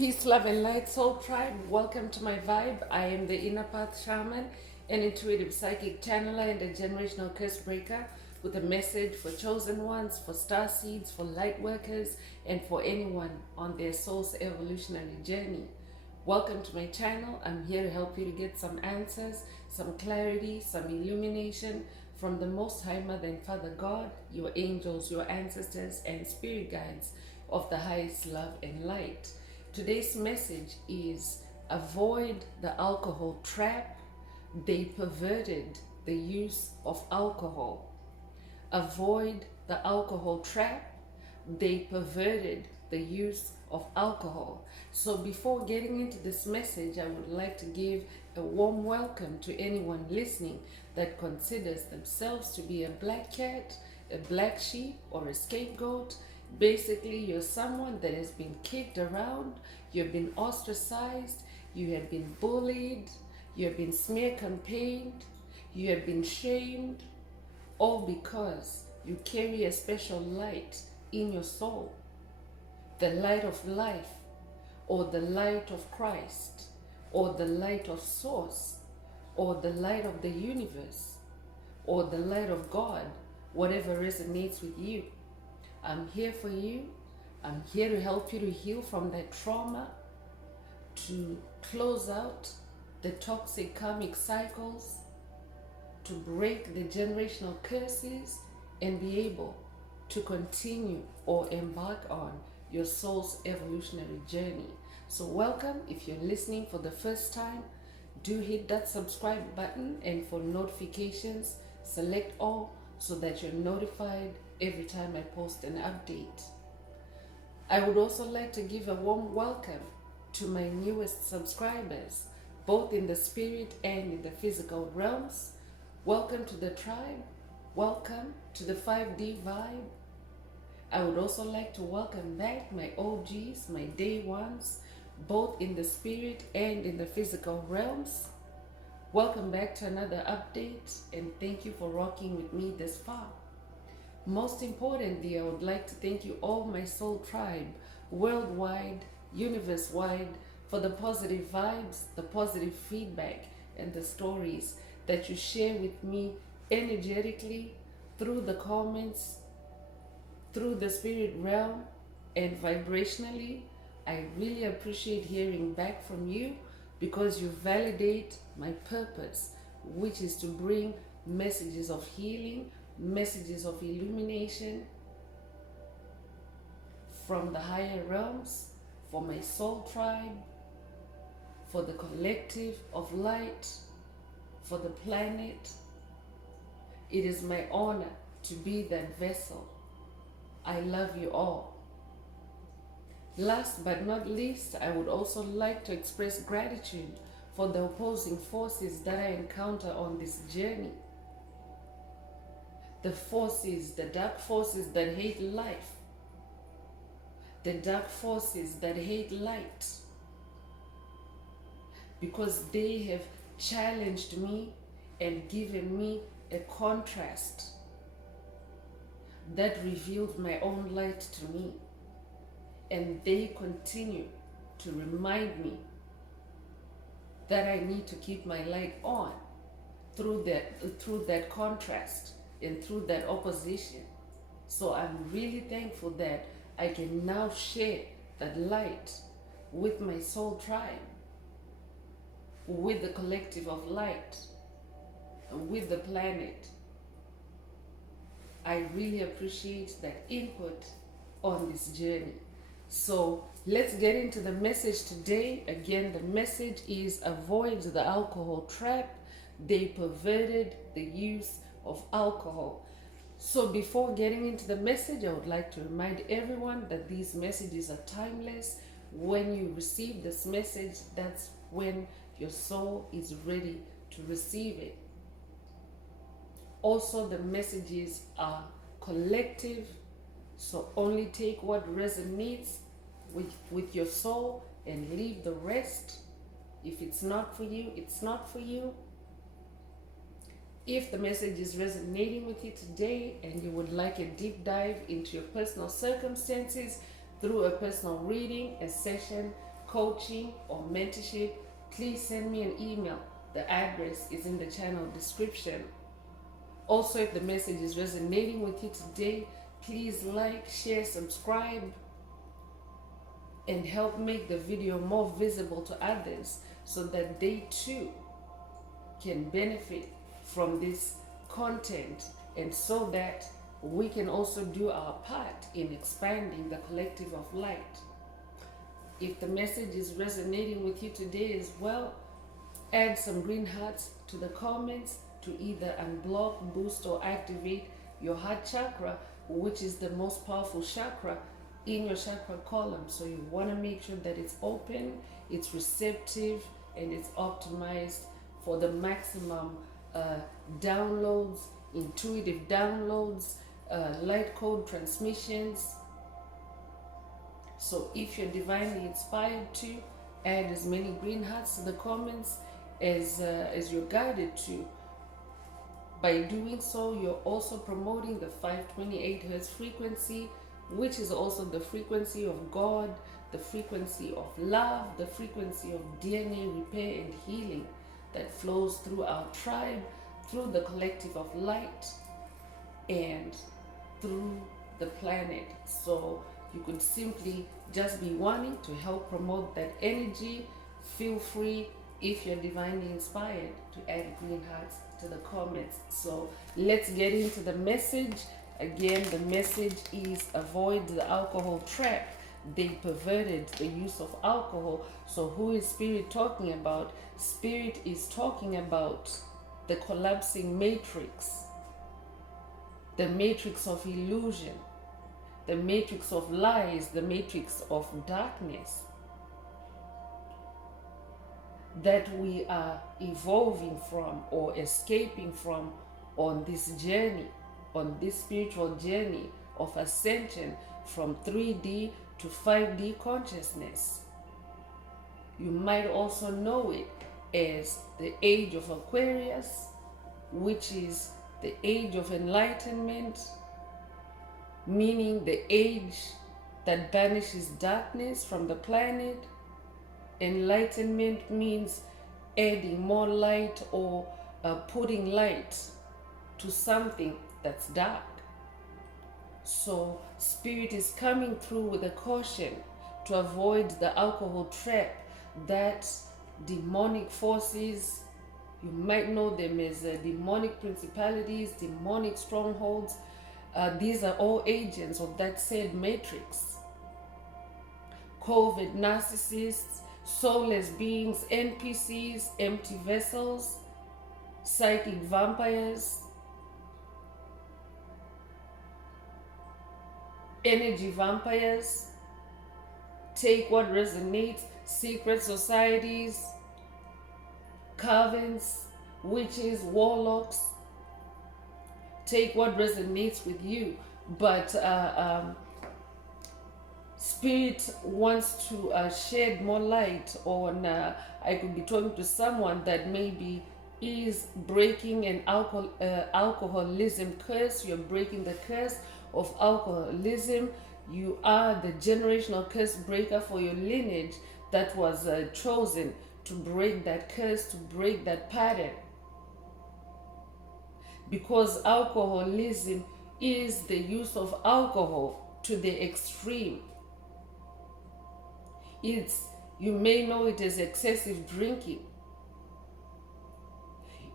Peace, love, and light, soul tribe. Welcome to my vibe. I am the Inner Path Shaman, an intuitive psychic channeler and a generational curse breaker with a message for chosen ones, for star seeds, for light workers, and for anyone on their soul's evolutionary journey. Welcome to my channel. I'm here to help you to get some answers, some clarity, some illumination from the Most High Mother and Father God, your angels, your ancestors, and spirit guides of the highest love and light. Today's message is avoid the alcohol trap. They perverted the use of alcohol. Avoid the alcohol trap. They perverted the use of alcohol. So before getting into this message, I would like to give a warm welcome to anyone listening that considers themselves to be a black cat, a black sheep, or a scapegoat. Basically, you're someone that has been kicked around, you've been ostracized, you have been bullied, you have been smear campaigned, you have been shamed, all because you carry a special light in your soul, the light of life, or the light of Christ, or the light of Source, or the light of the universe, or the light of God, whatever resonates with you. I'm here for you. I'm here to help you to heal from that trauma, to close out the toxic karmic cycles, to break the generational curses, and be able to continue or embark on your soul's evolutionary journey. So welcome. If you're listening for the first time, do hit that subscribe button, and for notifications, select all so that you're notified every time I post an update. I would also like to give a warm welcome to my newest subscribers, both in the spirit and in the physical realms. Welcome to the tribe. Welcome to the 5D vibe. I would also like to welcome back my OGs, my day ones, both in the spirit and in the physical realms. Welcome back to another update, and thank you for rocking with me this far. Most importantly, I would like to thank you all, my soul tribe, worldwide, universe-wide, for the positive vibes, the positive feedback, and the stories that you share with me energetically through the comments, through the spirit realm, and vibrationally. I really appreciate hearing back from you because you validate my purpose, which is to bring messages of healing, messages of illumination from the higher realms for my soul tribe, for the collective of light, for the planet. It is my honor to be that vessel. I love you all. Last but not least, I would also like to express gratitude for the opposing forces that I encounter on this journey. The forces, the dark forces that hate life, the dark forces that hate light, because they have challenged me and given me a contrast that revealed my own light to me. And they continue to remind me that I need to keep my light on through that contrast and through that opposition. So I'm really thankful that I can now share that light with my soul tribe, with the collective of light, with the planet. I really appreciate that input on this journey. So let's get into the message today. Again, the message is avoid the alcohol trap. They perverted the use of alcohol. So before getting into the message, I would like to remind everyone that these messages are timeless. When you receive this message, that's when your soul is ready to receive it. Also, the messages are collective, so only take what resonates with your soul and leave the rest. If it's not for you, it's not for you. If the message is resonating with you today and you would like a deep dive into your personal circumstances through a personal reading, a session, coaching or mentorship, please send me an email. The address is in the channel description. Also, if the message is resonating with you today, please like, share, subscribe, and help make the video more visible to others so that they too can benefit from this content, and so that we can also do our part in expanding the collective of light. If the message is resonating with you today as well, add some green hearts to the comments to either unblock, boost, or activate your heart chakra, which is the most powerful chakra in your chakra column. So you want to make sure that it's open, it's receptive, and it's optimized for the maximum downloads, intuitive downloads, light code transmissions. So if you're divinely inspired to, add as many green hearts to the comments as you're guided to. By doing so, you're also promoting the 528 Hertz frequency, which is also the frequency of God, the frequency of love, the frequency of DNA repair and healing that flows through our tribe, through the collective of light, and through the planet. So you could simply just be wanting to help promote that energy. Feel free, if you're divinely inspired, to add green hearts to the comments. So let's get into the message. Again, the message is avoid the alcohol trap. They perverted the use of alcohol. So who is Spirit talking about? Spirit is talking about the collapsing matrix, the matrix of illusion, the matrix of lies, the matrix of darkness that we are evolving from or escaping from on this journey, on this spiritual journey of ascension from 3D to 5D consciousness. You might also know it as the age of Aquarius, which is the age of enlightenment, meaning the age that banishes darkness from the planet. Enlightenment means adding more light or putting light to something that's dark. So Spirit is coming through with a caution to avoid the alcohol trap, that demonic forces, you might know them as demonic principalities, demonic strongholds. These are all agents of that said matrix. Covert narcissists, soulless beings, NPCs, empty vessels, psychic vampires, energy vampires, take what resonates, secret societies, covens, witches, warlocks. Take what resonates with you. But Spirit wants to shed more light on, I could be talking to someone that maybe is breaking an alcoholism curse. You're breaking the curse of alcoholism. You are the generational curse breaker for your lineage that was chosen to break that curse, to break that pattern. Because alcoholism is the use of alcohol to the extreme. You may know it as excessive drinking.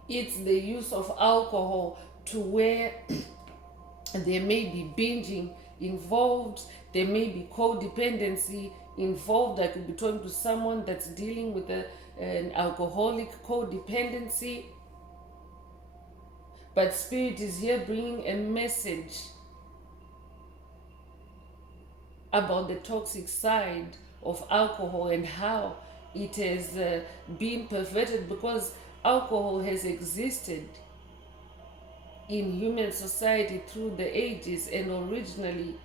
It's the use of alcohol to where there may be binging involved, there may be codependency involved. I could be talking to someone that's dealing with an alcoholic codependency. But Spirit is here bringing a message about the toxic side of alcohol and how it has been perverted, because alcohol has existed in human society through the ages, and originally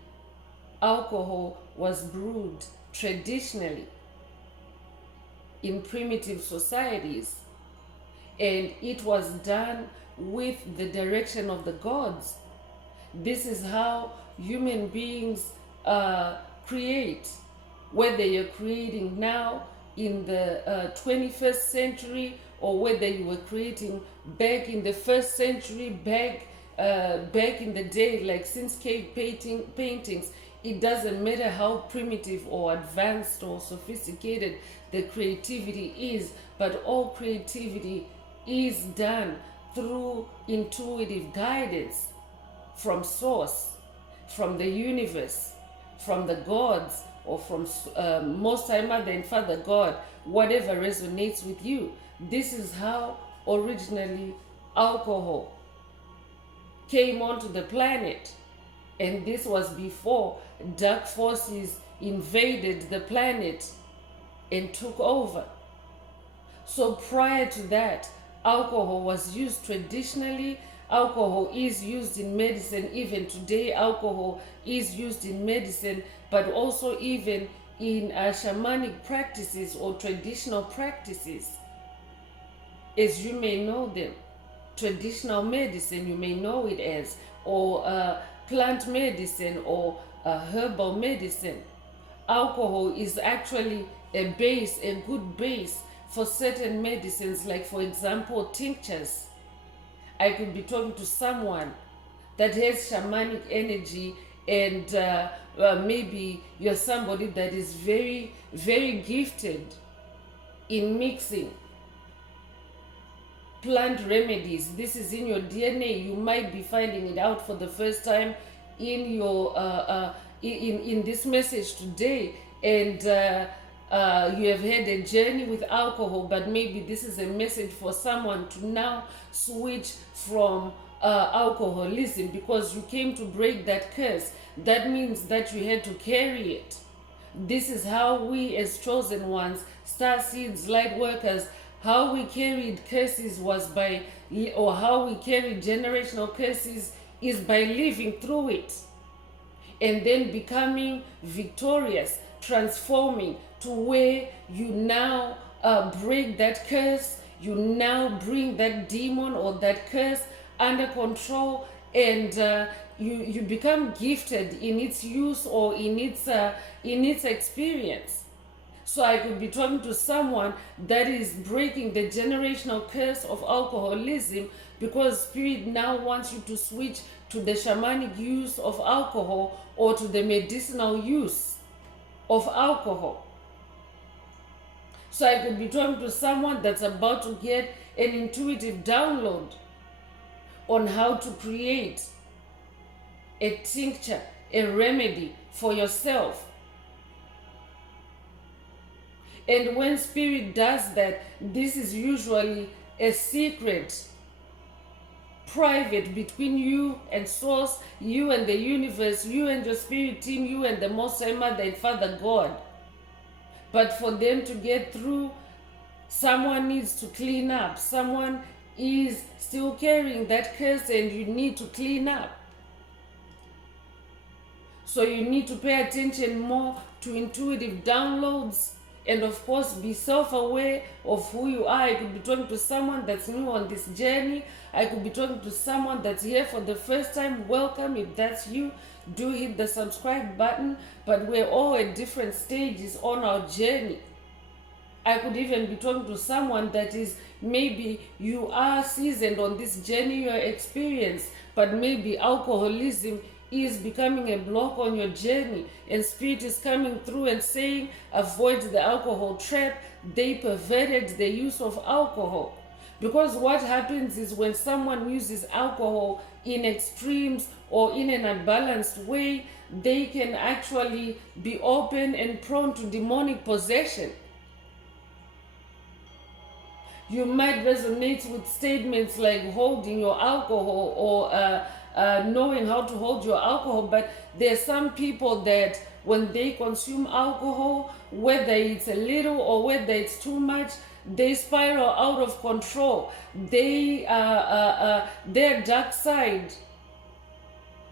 alcohol was brewed traditionally in primitive societies, and it was done with the direction of the gods. This is how human beings create. whether you're creating now in the 21st century, or whether you were creating back in the first century, back in the day, like since cave paintings. It doesn't matter how primitive or advanced or sophisticated the creativity is, but all creativity is done through intuitive guidance from source, from the universe, from the gods, or from Most High Mother and Father God, whatever resonates with you. This is how originally alcohol came onto the planet. And this was before dark forces invaded the planet and took over. So prior to that, alcohol was used traditionally. Alcohol is used in medicine. Even today, alcohol is used in medicine, but also even in shamanic practices or traditional practices, as you may know them. Traditional medicine, you may know it as, or plant medicine, or herbal medicine. Alcohol is actually a good base for certain medicines, like for example, tinctures. I could be talking to someone that has shamanic energy, and maybe you're somebody that is very, very gifted in mixing plant remedies. This is in your DNA. You might be finding it out for the first time in your in this message today, and you have had a journey with alcohol, but maybe this is a message for someone to now switch from alcoholism, because you came to break that curse. That means that you had to carry it. This is how we as chosen ones, star seeds, light workers, how we carried curses was by, or how we carried generational curses is by living through it and then becoming victorious, transforming to where you now break that curse. You now bring that demon or that curse under control, and you become gifted in its use or in its experience. So I could be talking to someone that is breaking the generational curse of alcoholism, because Spirit now wants you to switch to the shamanic use of alcohol or to the medicinal use of alcohol. So I could be talking to someone that's about to get an intuitive download on how to create a tincture, a remedy for yourself. And when Spirit does that, this is usually a secret, private, between you and Source, you and the universe, you and your spirit team, you and the Most High Mother and Father God. But for them to get through, someone needs to clean up. Someone is still carrying that curse, and you need to clean up. So you need to pay attention more to intuitive downloads, and of course be self-aware of who you are. I could be talking to someone that's new on this journey. I could be talking to someone that's here for the first time. Welcome. If that's you, do hit the subscribe button. But we're all at different stages on our journey. I could even be talking to someone that is, maybe you are seasoned on this journey, your experience, but maybe alcoholism is becoming a block on your journey, and Spirit is coming through and saying, avoid the alcohol trap. They perverted the use of alcohol. Because what happens is, when someone uses alcohol in extremes or in an unbalanced way, they can actually be open and prone to demonic possession. You might resonate with statements like holding your alcohol, or knowing how to hold your alcohol, but there are some people that when they consume alcohol, whether it's a little or whether it's too much, they spiral out of control. Their dark side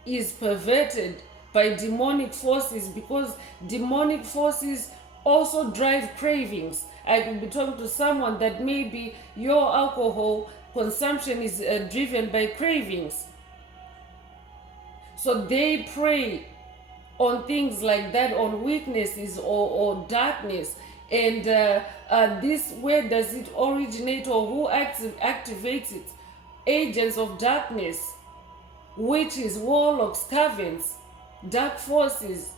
is perverted by demonic forces, because demonic forces also drive cravings. I could be talking to someone that maybe your alcohol consumption is driven by cravings. So they pray on things like that, on weaknesses or darkness. And this, where does it originate, or who activates it? Agents of darkness, witches, warlocks, covens, dark forces.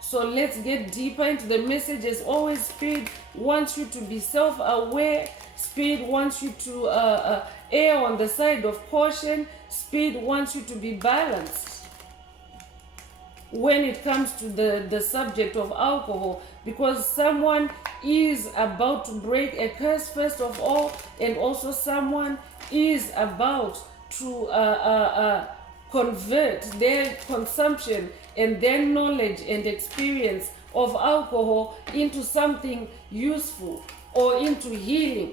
So let's get deeper into the message. As always, Spirit wants you to be self-aware. Spirit wants you to err on the side of caution. Spirit wants you to be balanced when it comes to the subject of alcohol, because someone is about to break a curse first of all, and also someone is about to convert their consumption and their knowledge and experience of alcohol into something useful or into healing.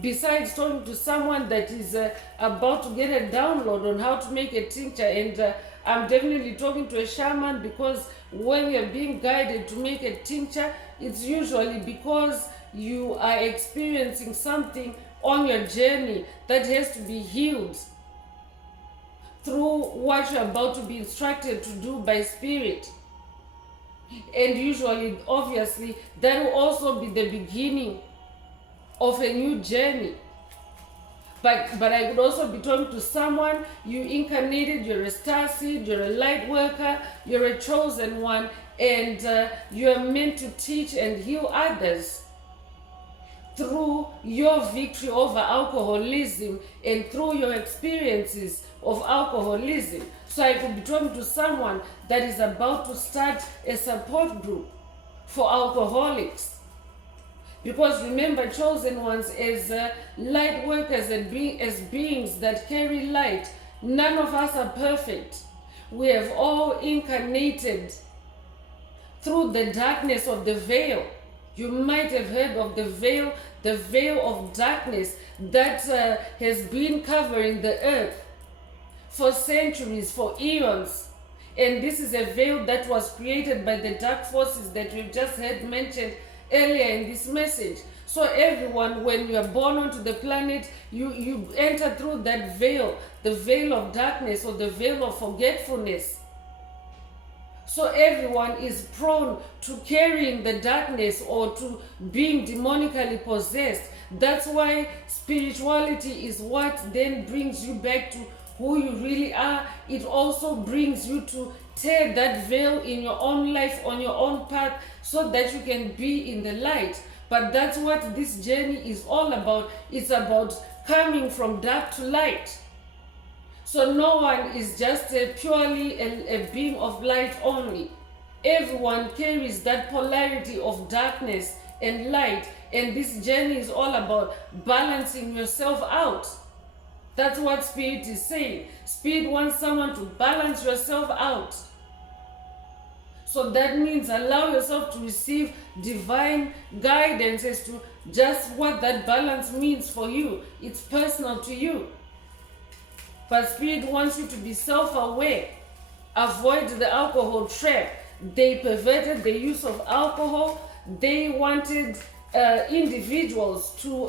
Besides talking to someone that is about to get a download on how to make a tincture, and I'm definitely talking to a shaman, because when you're being guided to make a tincture, it's usually because you are experiencing something on your journey that has to be healed through what you're about to be instructed to do by Spirit. And usually, obviously, that will also be the beginning of a new journey. But I could also be talking to someone, you incarnated, you're a star seed, you're a light worker, you're a chosen one, and you're meant to teach and heal others through your victory over alcoholism and through your experiences of alcoholism. So I could be talking to someone that is about to start a support group for alcoholics. Because remember, chosen ones, as light workers and as beings that carry light, none of us are perfect. We have all incarnated through the darkness of the veil. You might have heard of the veil of darkness that has been covering the earth for centuries, for eons. And this is a veil that was created by the dark forces that we've just heard mentioned earlier in this message. So everyone, when you are born onto the planet, you enter through that veil, the veil of darkness or the veil of forgetfulness. So everyone is prone to carrying the darkness or to being demonically possessed. That's why spirituality is what then brings you back to who you really are. It also brings you to tear that veil in your own life, on your own path, so that you can be in the light. But that's what this journey is all about. It's about coming from dark to light. So no one is just purely a being of light only. Everyone carries that polarity of darkness and light. And this journey is all about balancing yourself out. That's what Spirit is saying. Spirit wants someone to balance yourself out. So that means allow yourself to receive divine guidance as to just what that balance means for you. It's personal to you. But Spirit wants you to be self-aware. Avoid the alcohol trap. They perverted the use of alcohol. They wanted individuals to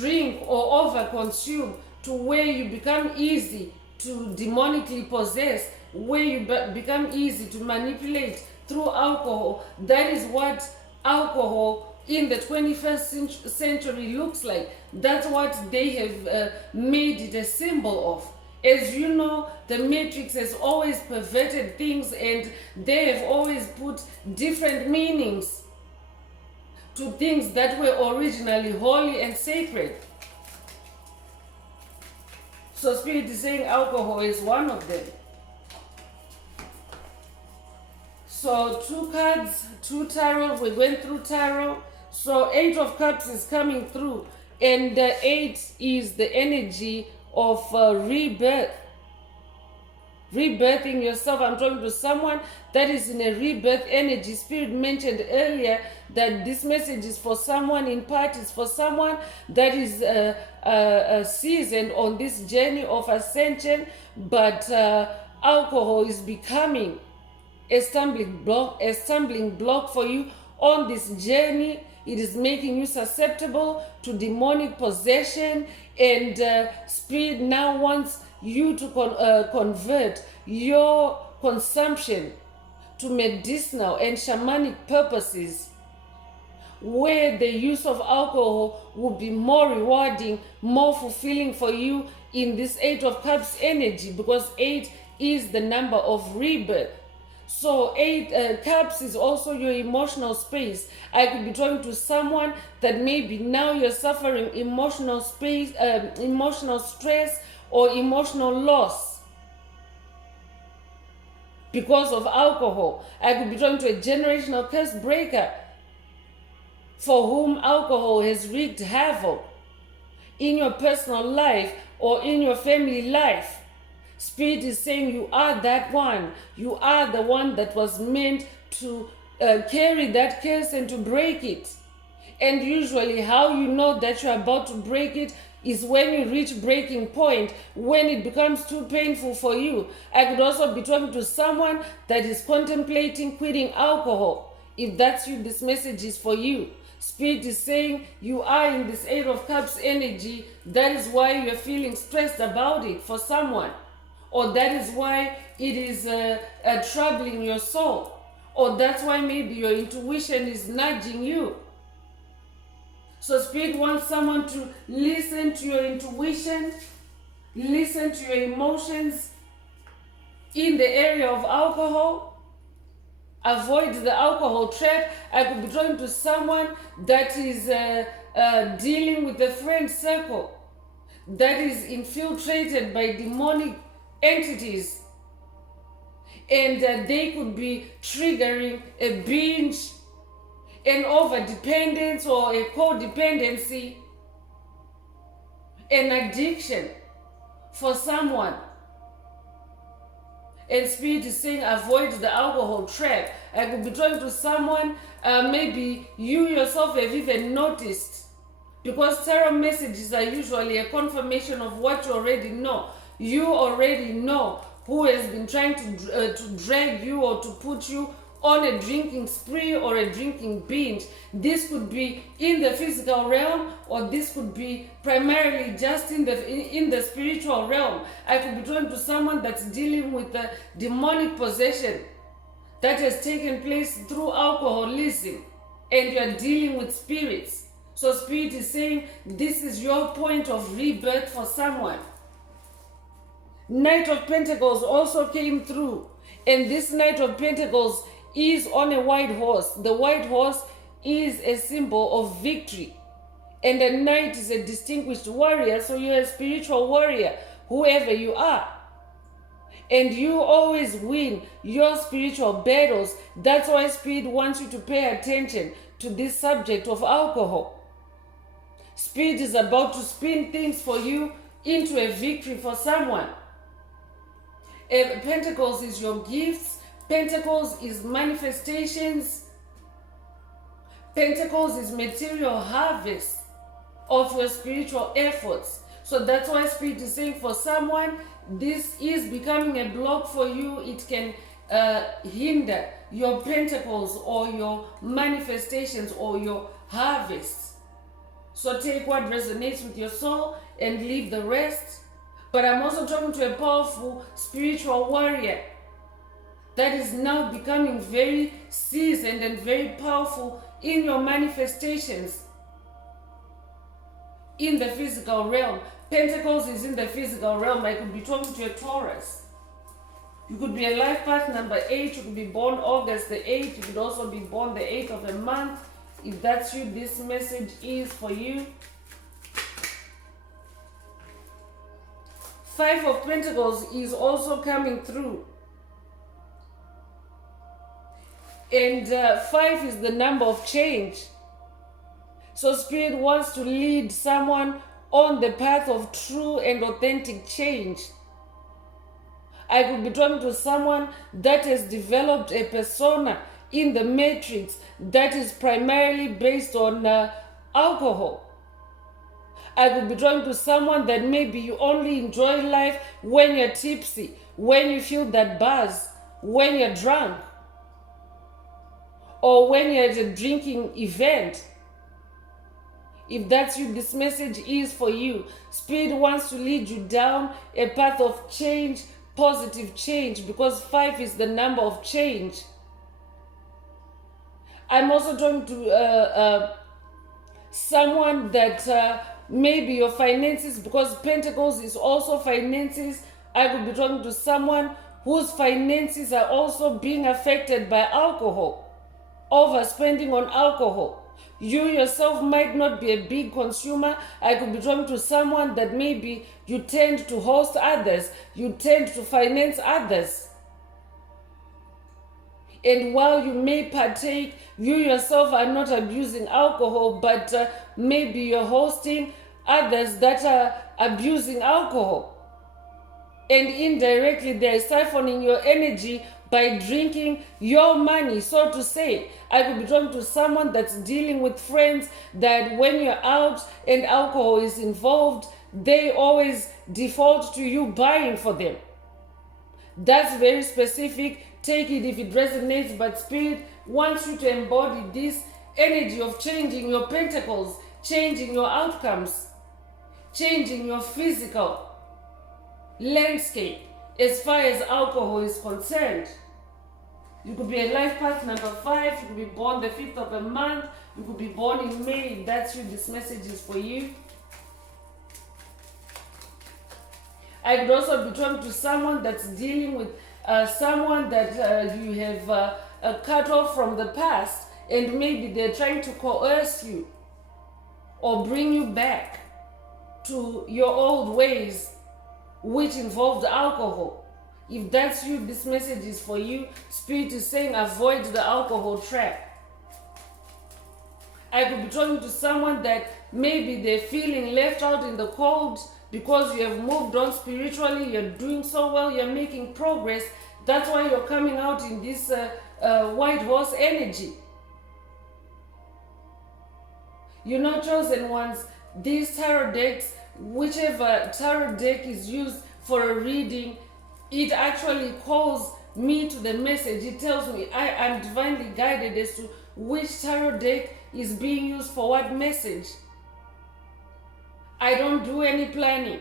drink or overconsume, to where you become easy to demonically possess, where you become easy to manipulate through alcohol. That is what alcohol in the 21st century looks like. That's what they have made it a symbol of. As you know, the Matrix has always perverted things, and they have always put different meanings to things that were originally holy and sacred. So Spirit is saying alcohol is one of them. So 2 cards, 2 tarot, we went through tarot. So 8 of Cups is coming through, and 8 is the energy of rebirth. Rebirthing yourself. I'm talking to someone that is in a rebirth energy. Spirit mentioned earlier that this message is for someone, in part it's for someone that is seasoned on this journey of ascension, but alcohol is becoming a stumbling block for you on this journey. It is making you susceptible to demonic possession, and Spirit now wants you to convert your consumption to medicinal and shamanic purposes, where the use of alcohol will be more rewarding, more fulfilling for you in this 8 of Cups energy, because 8 is the number of rebirth. So 8 Cups is also your emotional space. I could be talking to someone that maybe now you're suffering emotional stress or emotional loss because of alcohol. I could be talking to a generational curse breaker for whom alcohol has wreaked havoc in your personal life or in your family life. Spirit is saying you are that one. You are the one that was meant to carry that curse and to break it. And usually how you know that you're about to break it is when you reach breaking point, when it becomes too painful for you. I could also be talking to someone that is contemplating quitting alcohol. If that's you, this message is for you. Spirit is saying you are in this 8 of Cups energy. That is why you're feeling stressed about it for someone. Or that is why it is troubling your soul. Or that's why maybe your intuition is nudging you. So Spirit wants someone to listen to your intuition, listen to your emotions in the area of alcohol. Avoid the alcohol trap. I could be talking to someone that is dealing with a friend circle that is infiltrated by demonic entities, and they could be triggering a binge, an overdependence or a codependency, an addiction for someone. And Spirit is saying avoid the alcohol trap. I could be talking to someone, maybe you yourself have even noticed, because tarot messages are usually a confirmation of what you already know. You already know who has been trying to drag you or to put you on a drinking spree or a drinking binge. This could be in the physical realm, or this could be primarily just in the spiritual realm. I could be talking to someone that's dealing with a demonic possession that has taken place through alcoholism, and you're dealing with spirits. So Spirit is saying this is your point of rebirth for someone. Knight of Pentacles also came through, and this Knight of Pentacles is on a white horse. The white horse is a symbol of victory, and a knight is a distinguished warrior. So you're a spiritual warrior, whoever you are, and you always win your spiritual battles. That's why Spirit wants you to pay attention to this subject of alcohol. Spirit is about to spin things for you into a victory for someone. Pentacles is your gifts. Pentacles is manifestations. Pentacles is material harvest of your spiritual efforts. So that's why Spirit is saying for someone, this is becoming a block for you. It can hinder your pentacles or your manifestations or your harvests. So take what resonates with your soul and leave the rest. But I'm also talking to a powerful spiritual warrior that is now becoming very seasoned and very powerful in your manifestations in the physical realm. Pentacles is in the physical realm. I could be talking to a Taurus. You could be a life path number 8. You could be born August the 8th. You could also be born the 8th of a month. If that's you, this message is for you. 5 of Pentacles is also coming through. And 5 is the number of change. So Spirit wants to lead someone on the path of true and authentic change. I could be talking to someone that has developed a persona in the matrix that is primarily based on alcohol. I could be talking to someone that maybe you only enjoy life when you're tipsy, when you feel that buzz, when you're drunk, or when you're at a drinking event. If that's you, this message is for you. Spirit wants to lead you down a path of change, positive change, because 5 is the number of change. I'm also talking to someone that maybe your finances, because Pentacles is also finances. I could be talking to someone whose finances are also being affected by alcohol, overspending on alcohol. You yourself might not be a big consumer. I could be talking to someone that maybe you tend to host others, you tend to finance others. And while you may partake, you yourself are not abusing alcohol, but maybe you're hosting others that are abusing alcohol. And indirectly, they're siphoning your energy by drinking your money, so to say. I could be talking to someone that's dealing with friends that when you're out and alcohol is involved, they always default to you buying for them. That's very specific. Take it if it resonates, but Spirit wants you to embody this energy of changing your pentacles, changing your outcomes, changing your physical landscape as far as alcohol is concerned. You could be a life path number 5, you could be born the 5th of a month, you could be born in May. If that's you, this message is for you. I could also be talking to someone that's dealing with someone that you have cut off from the past, and maybe they're trying to coerce you or bring you back to your old ways, which involved alcohol. If that's you, this message is for you. Spirit is saying avoid the alcohol trap. I could be talking to someone that maybe they're feeling left out in the cold because you have moved on spiritually, you're doing so well, you're making progress. That's why you're coming out in this white horse energy. You know, chosen ones, these tarot decks, whichever tarot deck is used for a reading, it actually calls me to the message. It tells me I am divinely guided as to which tarot deck is being used for what message. I don't do any planning.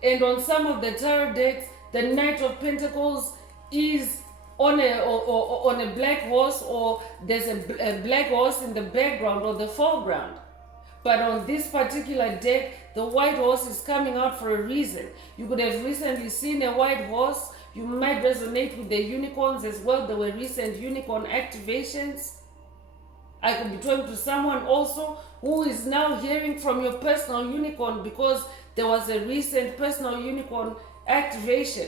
And on some of the tarot decks, the Knight of Pentacles is on a black horse, or there's a black horse in the background or the foreground. But on this particular deck, the white horse is coming out for a reason. You could have recently seen a white horse. You might resonate with the unicorns as well. There were recent unicorn activations. I could be talking to someone also who is now hearing from your personal unicorn because there was a recent personal unicorn activation.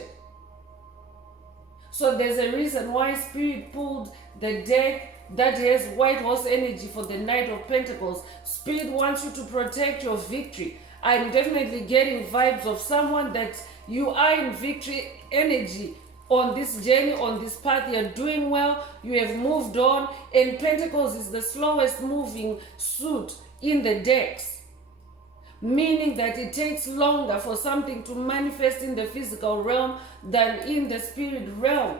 So there's a reason why Spirit pulled the deck that has white horse energy for the Knight of Pentacles. Spirit wants you to protect your victory. I'm definitely getting vibes of someone that you are in victory energy on this journey, on this path. You're doing well, you have moved on, and Pentacles is the slowest moving suit in the decks, meaning that it takes longer for something to manifest in the physical realm than in the spirit realm.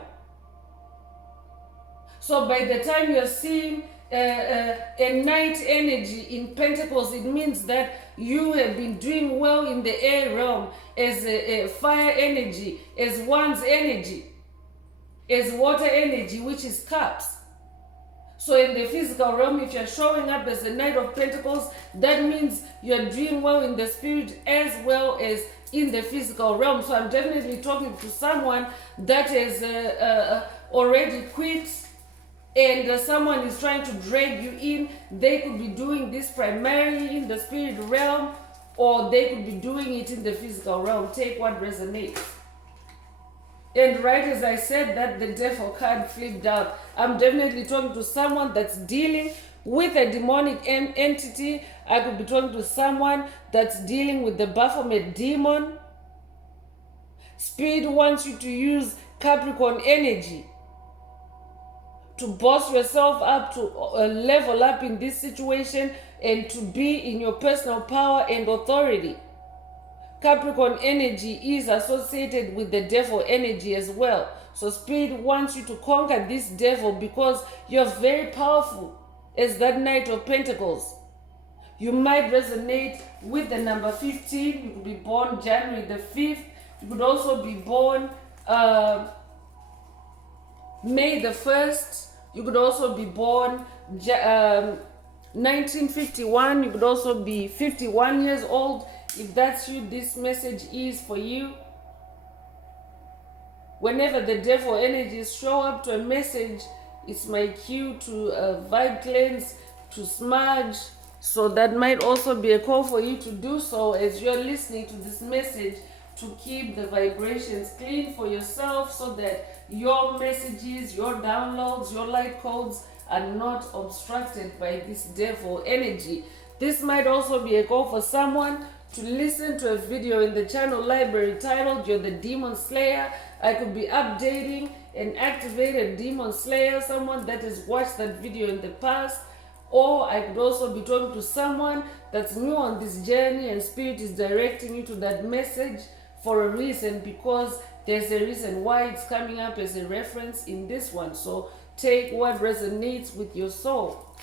So by the time you're seeing a night energy in Pentacles, it means that you have been doing well in the air realm as a fire energy, as one's energy, as water energy, which is cups. So in the physical realm, if you're showing up as the Knight of Pentacles, that means you're doing well in the spirit as well as in the physical realm. So I'm definitely talking to someone that has already quit, and someone is trying to drag you in. They could be doing this primarily in the spirit realm, or they could be doing it in the physical realm. Take what resonates. And right as I said that, the Devil card flipped out. I'm definitely talking to someone that's dealing with a demonic entity. I could be talking to someone that's dealing with the Baphomet demon. Spirit wants you to use Capricorn energy to boss yourself up, to level up in this situation, and to be in your personal power and authority. Capricorn energy is associated with the devil energy as well. So Spirit wants you to conquer this devil because you're very powerful as that Knight of Pentacles. You might resonate with the number 15. You could be born January the 5th. You could also be born May the 1st. You could also be born 1951. You could also be 51 years old. If that's you, this message is for you. Whenever the devil energies show up to a message, it's my cue to vibe cleanse, to smudge. So that might also be a call for you to do so as you're listening to this message, to keep the vibrations clean for yourself so that your messages, your downloads, your light codes are not obstructed by this devil energy. This might also be a call for someone to listen to a video in the channel library titled You're the Demon Slayer. I could be updating an activated demon slayer, someone that has watched that video in the past. Or I could also be talking to someone that's new on this journey and Spirit is directing you to that message for a reason, because there's a reason why it's coming up as a reference in this one. So take what resonates with your soul.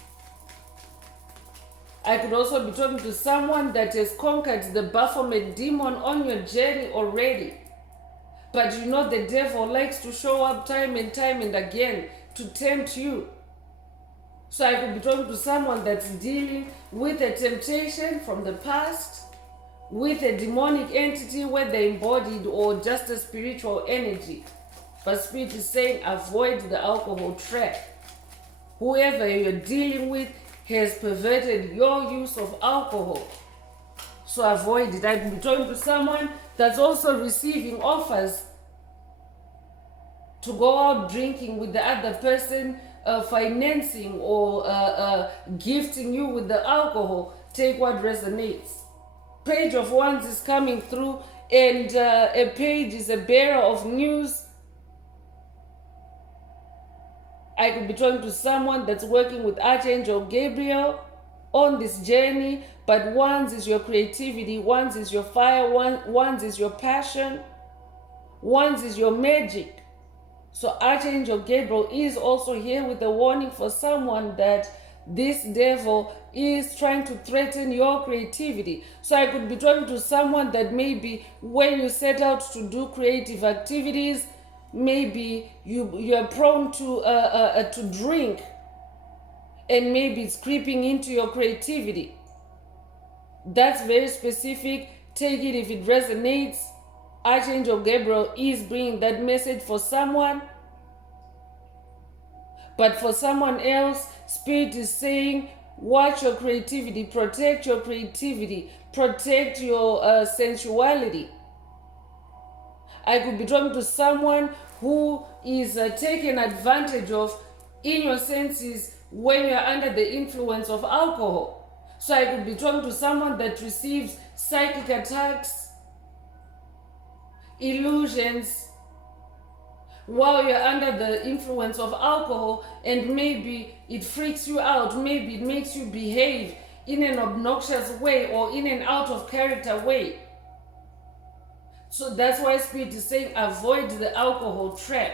I could also be talking to someone that has conquered the Baphomet demon on your journey already. But you know the devil likes to show up time and time and again to tempt you. So I could be talking to someone that's dealing with a temptation from the past, with a demonic entity, whether embodied or just a spiritual energy. But Spirit is saying avoid the alcohol trap. Whoever you're dealing with has perverted your use of alcohol. So avoid it. I could be talking to someone that's also receiving offers to go out drinking with the other person, financing or gifting you with the alcohol. Take what resonates. Page of Wands is coming through, and a page is a bearer of news. I could be talking to someone that's working with Archangel Gabriel on this journey, but Wands is your creativity, Wands is your fire, Wands is your passion, Wands is your magic. So Archangel Gabriel is also here with a warning for someone that this devil is trying to threaten your creativity. So I could be talking to someone that maybe when you set out to do creative activities, maybe you're prone to drink, and maybe it's creeping into your creativity. That's very specific. Take it if it resonates. Archangel Gabriel is bringing that message for someone. But for someone else, Spirit is saying, watch your creativity, protect your creativity, protect your sensuality. I could be talking to someone who is taken advantage of in your senses when you're under the influence of alcohol. So I could be talking to someone that receives psychic attacks, illusions, while you're under the influence of alcohol, and maybe it freaks you out, maybe it makes you behave in an obnoxious way or in an out of character way. So that's why Spirit is saying avoid the alcohol trap.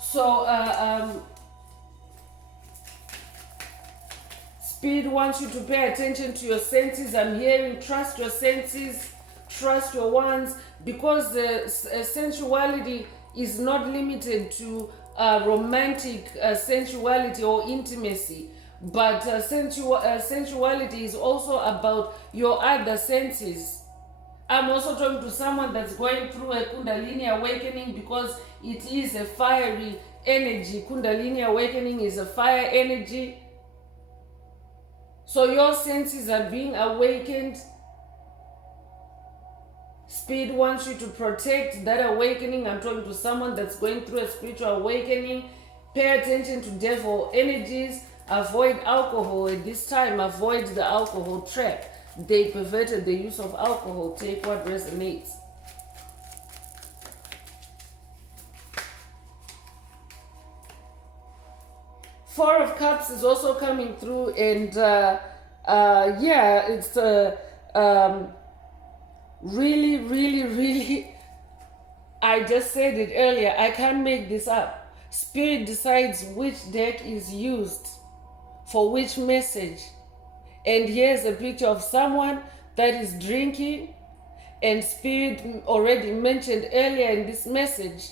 So Spirit wants you to pay attention to your senses. I'm hearing trust your senses, trust your Wands, because the sensuality is not limited to romantic sensuality or intimacy, but sensuality is also about your other senses. I'm also talking to someone that's going through a Kundalini awakening, because it is a fiery energy. Kundalini awakening is a fire energy. So your senses are being awakened. Spirit wants you to protect that awakening. I'm talking to someone that's going through a spiritual awakening. Pay attention to devil energies. Avoid alcohol at this time. Avoid the alcohol trap. They perverted the use of alcohol. Take what resonates. Four of Cups is also coming through, and yeah, it's really, really, really, I just said it earlier, I can't make this up. Spirit decides which deck is used for which message. And here's a picture of someone that is drinking, and Spirit already mentioned earlier in this message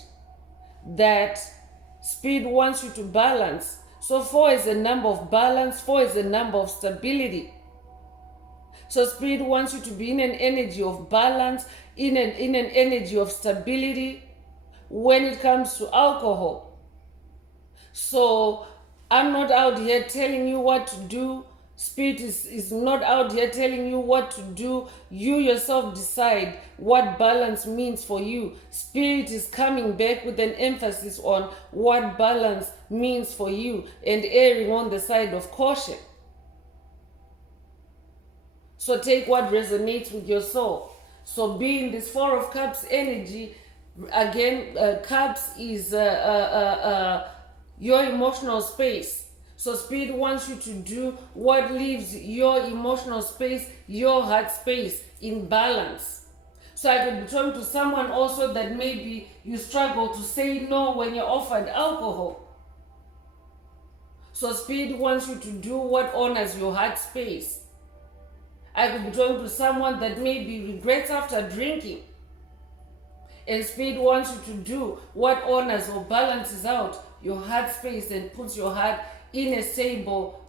that Spirit wants you to balance. So 4 is a number of balance, 4 is a number of stability. So Spirit wants you to be in an energy of balance, in an energy of stability when it comes to alcohol. So I'm not out here telling you what to do. Spirit is not out here telling you what to do. You yourself decide what balance means for you. Spirit is coming back with an emphasis on what balance means for you and erring on the side of caution. So take what resonates with your soul. So being this 4 of Cups energy, again, Cups is your emotional space. So Spirit wants you to do what leaves your emotional space, your heart space in balance. So I could be talking to someone also that maybe you struggle to say no when you're offered alcohol. So Spirit wants you to do what honors your heart space. I could be talking to someone that maybe regrets after drinking. And Spirit wants you to do what honors or balances out your heart space and puts your heart in a stable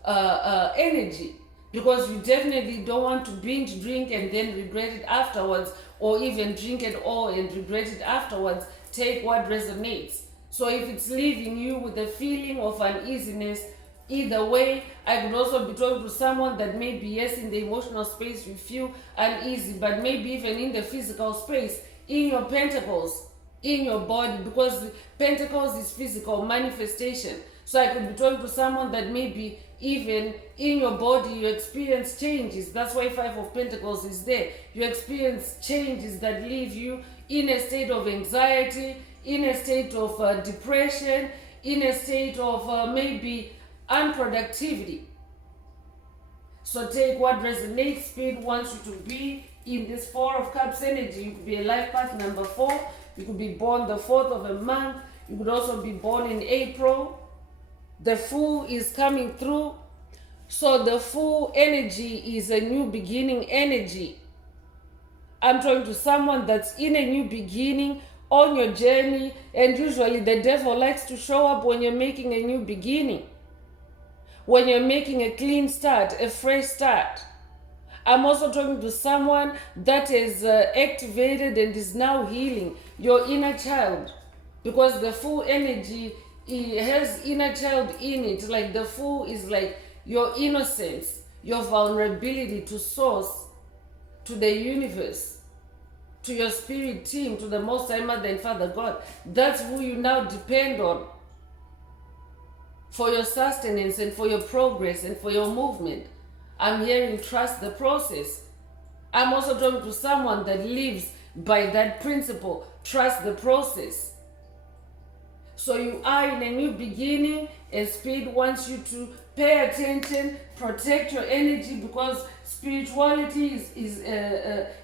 energy. Because you definitely don't want to binge drink and then regret it afterwards, or even drink it all and regret it afterwards. Take what resonates. So if it's leaving you with a feeling of uneasiness, either way, I could also be talking to someone that maybe, yes, in the emotional space you feel uneasy, but maybe even in the physical space, in your pentacles, in your body, because pentacles is physical manifestation. So I could be talking to someone that maybe even in your body you experience changes. That's why 5 of Pentacles is there. You experience changes that leave you in a state of anxiety, in a state of depression, in a state of maybe unproductivity. So take what resonates. Spirit wants you to be in this 4 of Cups energy. You could be a life path number 4. You could be born the 4th of a month. You could also be born in April. The Fool is coming through. So the Fool energy is a new beginning energy. I'm talking to someone that's in a new beginning on your journey, and usually the devil likes to show up when you're making a new beginning, when you're making a clean start, a fresh start. I'm also talking to someone that is activated and is now healing your inner child, because the Fool energy, it has inner child in it. Like the Fool is like your innocence, your vulnerability to source, to the universe, to your spirit team, to the Most High Mother and Father God. That's who you now depend on for your sustenance and for your progress and for your movement. I'm hearing trust the process. I'm also talking to someone that lives by that principle, trust the process. So you are in a new beginning, and Spirit wants you to pay attention, protect your energy, because spirituality is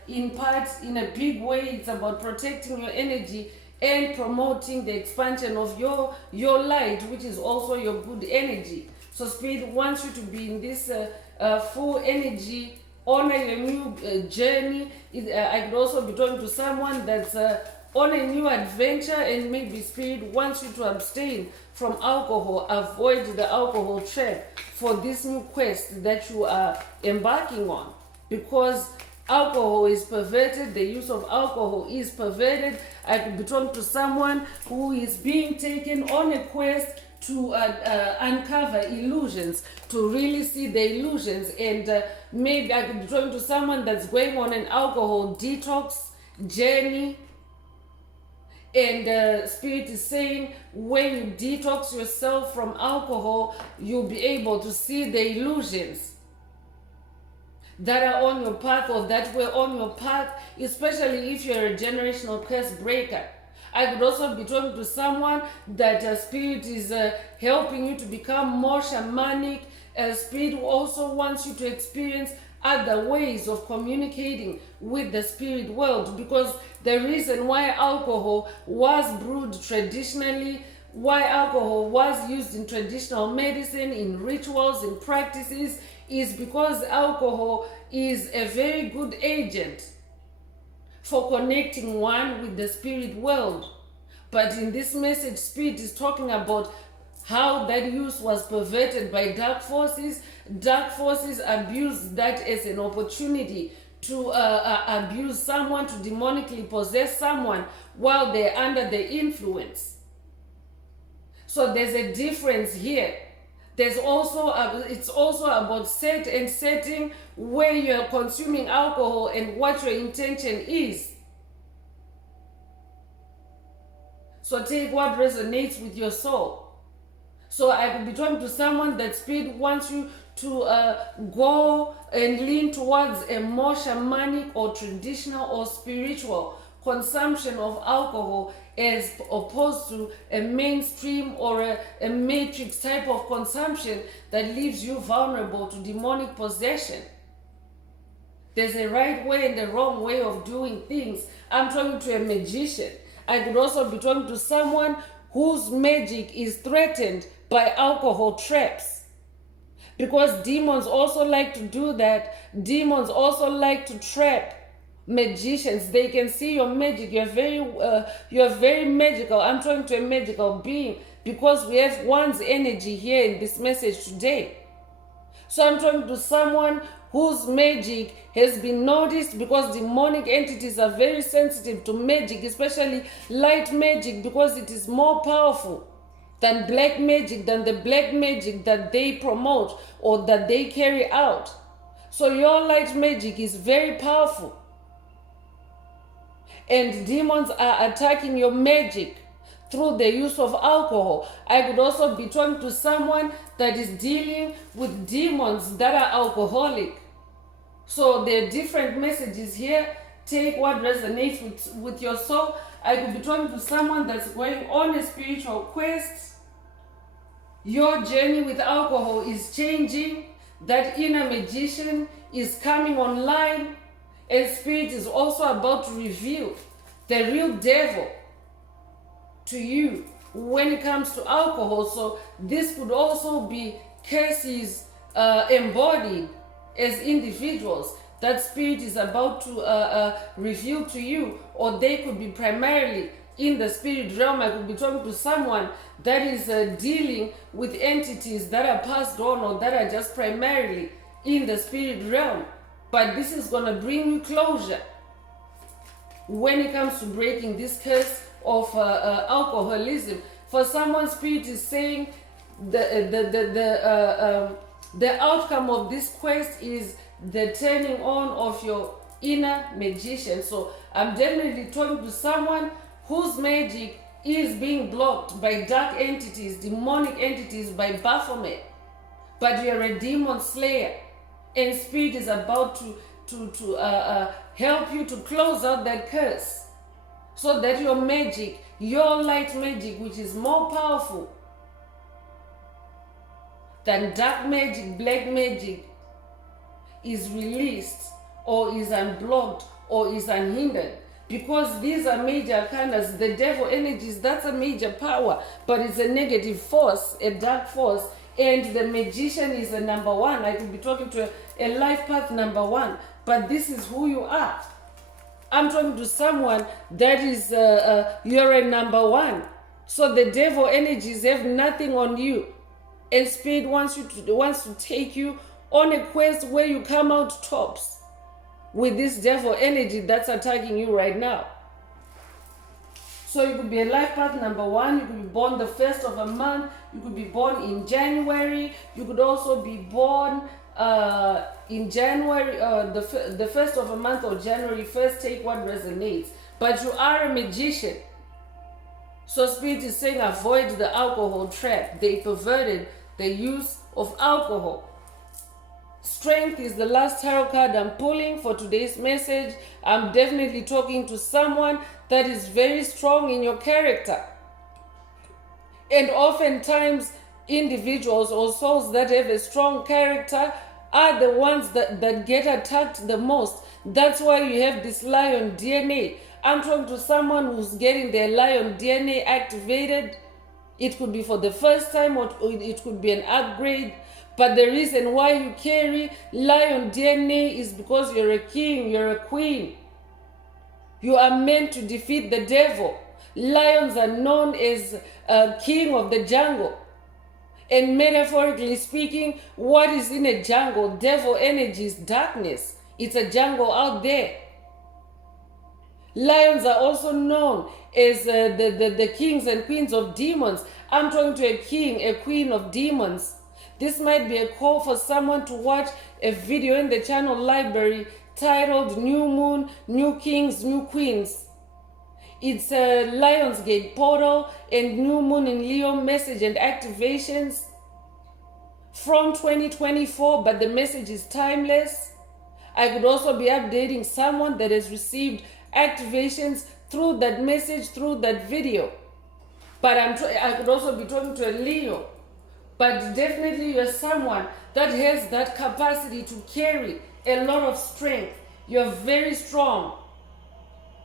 in part, in a big way, it's about protecting your energy and promoting the expansion of your light, which is also your good energy. So Spirit wants you to be in this full energy, honor your new journey. I could also be talking to someone that's on a new adventure, and maybe Spirit wants you to abstain from alcohol, avoid the alcohol trap for this new quest that you are embarking on, because alcohol is perverted, the use of alcohol is perverted. I could be talking to someone who is being taken on a quest to uncover illusions, to really see the illusions, and maybe I could be talking to someone that's going on an alcohol detox journey. And Spirit is saying, when you detox yourself from alcohol, you'll be able to see the illusions that are on your path, or that were on your path, especially if you're a generational curse breaker. I could also be talking to someone that Spirit is helping you to become more shamanic. Spirit also wants you to experience other ways of communicating with the spirit world, because the reason why alcohol was brewed traditionally why alcohol was used in traditional medicine, in rituals, in practices, is because alcohol is a very good agent for connecting one with the spirit world. But in this message, Spirit is talking about how that use was perverted by dark forces. Dark forces abuse that as an opportunity to abuse someone, to demonically possess someone while they're under the influence. So there's a difference here. There's also it's also about set and setting where you're consuming alcohol and what your intention is. So take what resonates with your soul. So I could be talking to someone that Spirit wants you to go and lean towards a more shamanic or traditional or spiritual consumption of alcohol as opposed to a mainstream or a matrix type of consumption that leaves you vulnerable to demonic possession. There's a right way and a wrong way of doing things. I'm talking to a magician. I could also be talking to someone whose magic is threatened by alcohol traps. Because demons also like to do that. Demons also like to trap magicians. They can see your magic. You're very magical. I'm talking to a magical being because we have one's energy here in this message today. So I'm talking to someone whose magic has been noticed, because demonic entities are very sensitive to magic, especially light magic, because it is more powerful than black magic, than the black magic that they promote or that they carry out. So your light magic is very powerful. And demons are attacking your magic through the use of alcohol. I could also be talking to someone that is dealing with demons that are alcoholic. So there are different messages here. Take what resonates with your soul. I could be talking to someone that's going on a spiritual quest. Your journey with alcohol is changing. That inner magician is coming online. And Spirit is also about to reveal the real devil to you when it comes to alcohol. So this could also be curses embodied as individuals that Spirit is about to reveal to you, or they could be primarily in the spirit realm. I could be talking to someone that is dealing with entities that are passed on or that are just primarily in the spirit realm. But this is going to bring you closure when it comes to breaking this curse of alcoholism. For someone, Spirit is saying the outcome of this quest is the turning on of your inner magician. So I'm definitely talking to someone whose magic is being blocked by dark entities, demonic entities, by Baphomet. But you're a demon slayer, and Spirit is about to help you to close out that curse, so that your magic, your light magic, which is more powerful than dark magic, black magic, is released or is unblocked or is unhindered. Because these are major arcanas. The devil energies, that's a major power, but it's a negative force, a dark force. And the magician is a number one. I could be talking to a life path number one, but this is who you are. I'm talking to someone that is, you're a number one. So the devil energies have nothing on you. And Spirit wants to take you on a quest where you come out tops with this devil energy that's attacking you right now. So you could be a life path number one. You could be born the first of a month. You could be born in January. You could also be born in January, the first of a month or January 1st. Take what resonates. But you are a magician. So Spirit is saying avoid the alcohol trap. They perverted the use of alcohol. Strength is the last tarot card I'm pulling for today's message. I'm definitely talking to someone that is very strong in your character. And oftentimes, individuals or souls that have a strong character are the ones that get attacked the most. That's why you have this lion DNA. I'm talking to someone who's getting their lion DNA activated It could be for the first time, or it could be an upgrade. But the reason why you carry lion DNA is because you're a king, you're a queen. You are meant to defeat the devil. Lions are known as king of the jungle. And metaphorically speaking, what is in a jungle? Devil energy is darkness. It's a jungle out there. Lions are also known as the kings and queens of demons. I'm talking to a king, a queen of demons. This might be a call for someone to watch a video in the channel library titled New Moon, New Kings, New Queens. It's a Lionsgate portal and New Moon in Leo message and activations from 2024, but the message is timeless. I could also be updating someone that has received activations through that message, through that video. But I could also be talking to a Leo. But definitely you're someone that has that capacity to carry a lot of strength. You're very strong.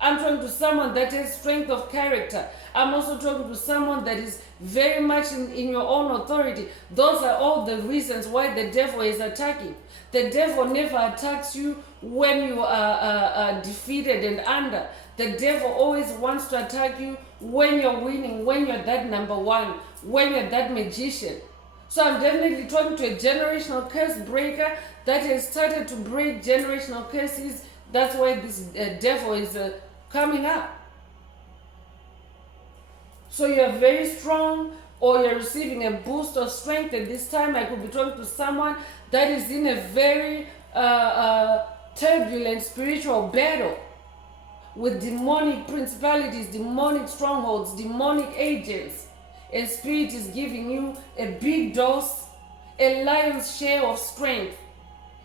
I'm talking to someone that has strength of character. I'm also talking to someone that is very much in your own authority. Those are all the reasons why the devil is attacking. The devil never attacks you when you are defeated and under. The devil always wants to attack you when you're winning, when you're that number one, when you're that magician. So I'm definitely talking to a generational curse breaker that has started to break generational curses. That's why this devil is coming up. So you're very strong, or you're receiving a boost of strength. And this time I could be talking to someone that is in a very turbulent spiritual battle with demonic principalities, demonic strongholds, demonic agents. And spirit is giving you a big dose, a lion's share of strength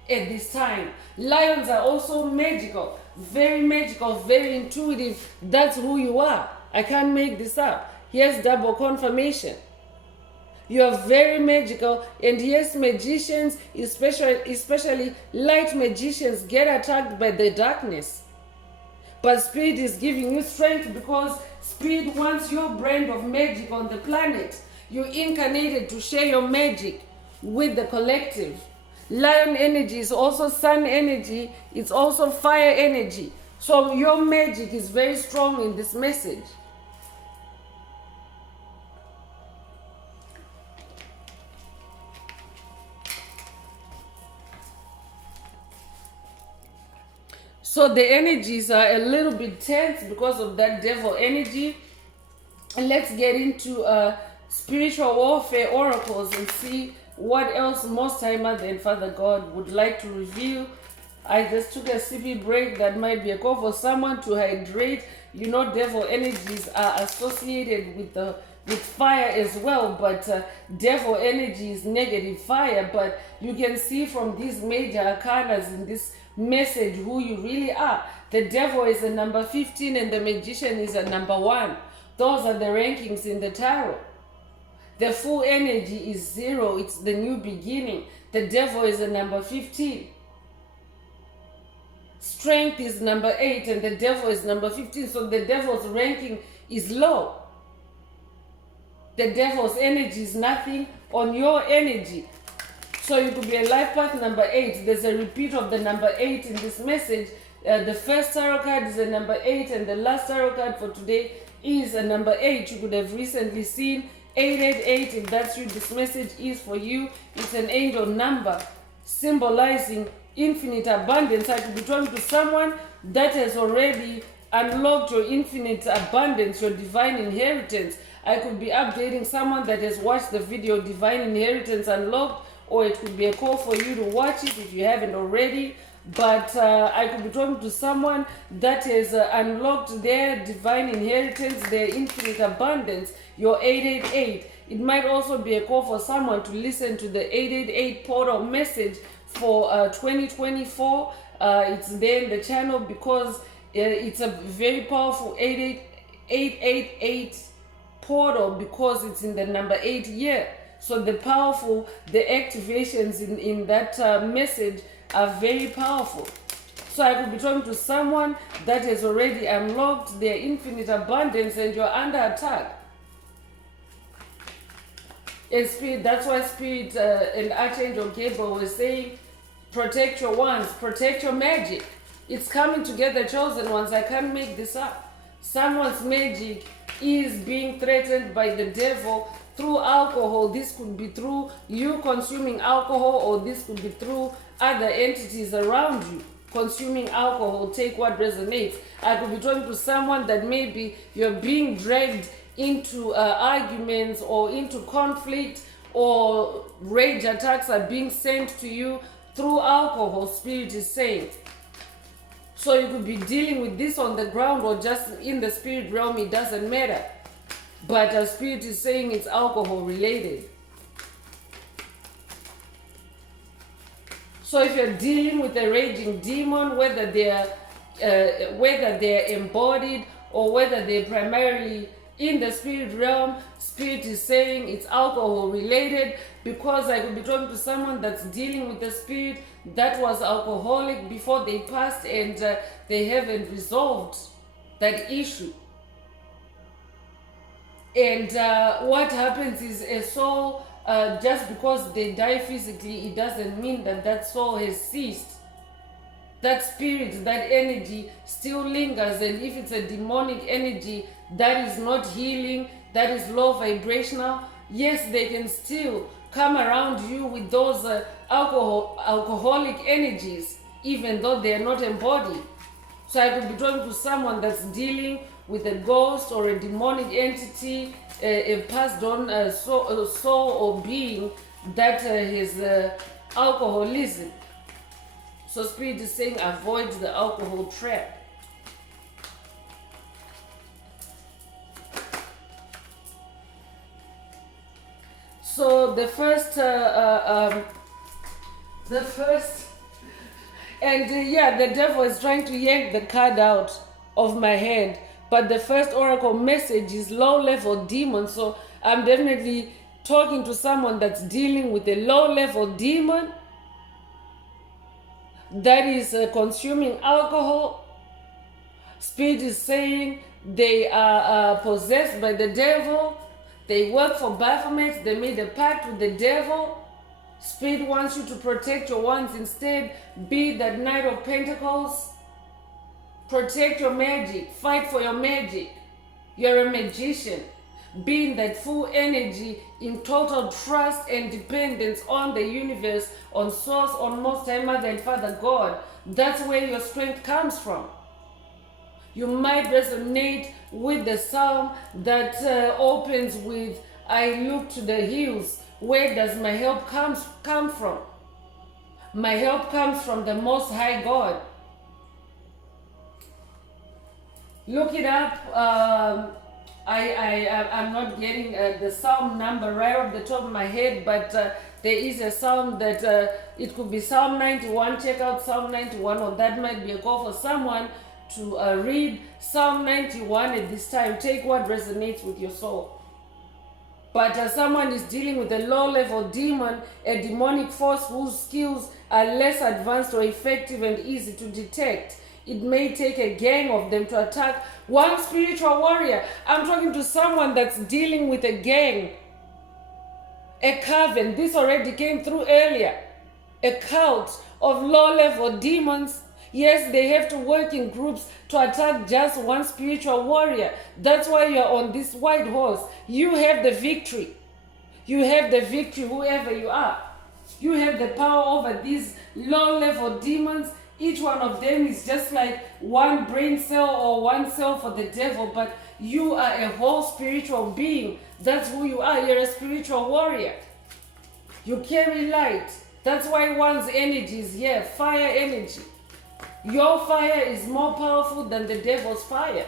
at this time. Lions are also magical, very intuitive. That's who you are. I can't make this up. Here's double confirmation. You are very magical, and yes, magicians, especially light magicians, get attacked by the darkness. But spirit is giving you strength because spirit wants your brand of magic on the planet. You incarnated to share your magic with the collective. Lion energy is also sun energy. It's also fire energy. So your magic is very strong in this message. So the energies are a little bit tense because of that devil energy. And let's get into spiritual warfare oracles and see what else Most High Mother and Father God would like to reveal. I just took a sippy break. That might be a call for someone to hydrate. You know, devil energies are associated with fire as well, but devil energy is negative fire. But you can see from these major arcanas in this message who you really are. The devil is a number 15 and the magician is a number 1. Those are the rankings in the tarot. The full energy is 0. It's the new beginning. The devil is a number 15. Strength is number 8 and the devil is number 15. So the devil's ranking is low. The devil's energy is nothing on your energy. So you could be a life path number 8. There's a repeat of the number 8 in this message. The first tarot card is a number 8 and the last tarot card for today is a number 8. You could have recently seen 888. If that's you, this message is for you. It's an angel number symbolizing infinite abundance. I could be talking to someone that has already unlocked your infinite abundance, your divine inheritance. I could be updating someone that has watched the video Divine Inheritance Unlocked, or it could be a call for you to watch it if you haven't already. But I could be talking to someone that has unlocked their divine inheritance, their infinite abundance, your 888. It might also be a call for someone to listen to the 888 portal message for 2024. It's there in the channel because it's a very powerful 888 portal because it's in the number 8 year. So the activations in that message are very powerful. So I could be talking to someone that has already unlocked their infinite abundance and you're under attack. And Spirit, that's why Spirit and Archangel Gabriel was saying, protect your wands, protect your magic. It's coming together, chosen ones. I can't make this up. Someone's magic is being threatened by the devil through alcohol. This could be through you consuming alcohol, or this could be through other entities around you consuming alcohol. Take what resonates. I could be talking to someone that maybe you're being dragged into arguments or into conflict, or rage attacks are being sent to you through alcohol, Spirit is saying. So you could be dealing with this on the ground or just in the spirit realm, it doesn't matter. But Spirit is saying it's alcohol related. So if you're dealing with a raging demon, whether they're embodied or whether they're primarily in the spirit realm, Spirit is saying it's alcohol related, because I could be talking to someone that's dealing with the spirit that was alcoholic before they passed, and they haven't resolved that issue. And what happens is a soul, just because they die physically, it doesn't mean that that soul has ceased. That spirit, that energy still lingers, and if it's a demonic energy that is not healing, that is low vibrational, yes, they can still come around you with those alcoholic energies, even though they are not embodied. So I could be talking to someone that's dealing with a ghost or a demonic entity, a passed on soul or being that has alcoholism. So Spirit is saying avoid the alcohol trap. So the first, the devil is trying to yank the card out of my hand. But the first oracle message is low-level demon. So I'm definitely talking to someone that's dealing with a low-level demon that is consuming alcohol. Spirit is saying they are possessed by the devil. They work for Baphomet. They made a pact with the devil. Spirit wants you to protect your ones instead. Be that Knight of Pentacles. Protect your magic. Fight for your magic. You're a magician. Be in that full energy, in total trust and dependence on the universe, on Source, on Most High Mother and Father God. That's where your strength comes from. You might resonate with the psalm that opens with, I look to the hills. Where does my help come from? My help comes from the Most High God. Look it up. I'm not getting the psalm number right off the top of my head, but there is a psalm that it could be Psalm 91. Check out Psalm 91, or that might be a call for someone to read Psalm 91 at this time. Take what resonates with your soul. But someone is dealing with a low-level demon, a demonic force whose skills are less advanced or effective and easy to detect. It may take a gang of them to attack one spiritual warrior. I'm talking to someone that's dealing with a gang, a coven. This already came through earlier. A cult of low-level demons. Yes, they have to work in groups to attack just one spiritual warrior. That's why you're on this white horse. You have the victory. You have the victory, whoever you are. You have the power over these low-level demons. Each one of them is just like one brain cell or one cell for the devil, but you are a whole spiritual being. That's who you are. You're a spiritual warrior. You carry light. That's why one's energy is here, fire energy. Your fire is more powerful than the devil's fire.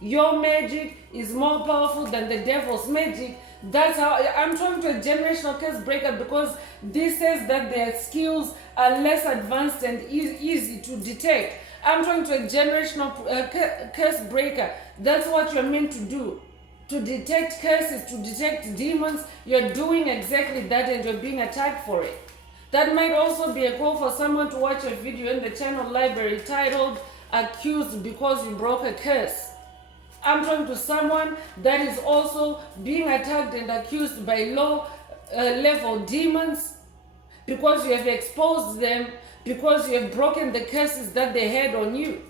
Your magic is more powerful than the devil's magic. That's how I'm talking to a generational curse breaker, because this says that their skills are less advanced and easy to detect. I'm talking to a generational curse breaker. That's what you're meant to do. To detect curses, to detect demons. You're doing exactly that, and you're being attacked for it. That might also be a call for someone to watch a video in the channel library titled Accused Because You Broke a Curse. I'm talking to someone that is also being attacked and accused by low level demons, because you have exposed them, because you have broken the curses that they had on you.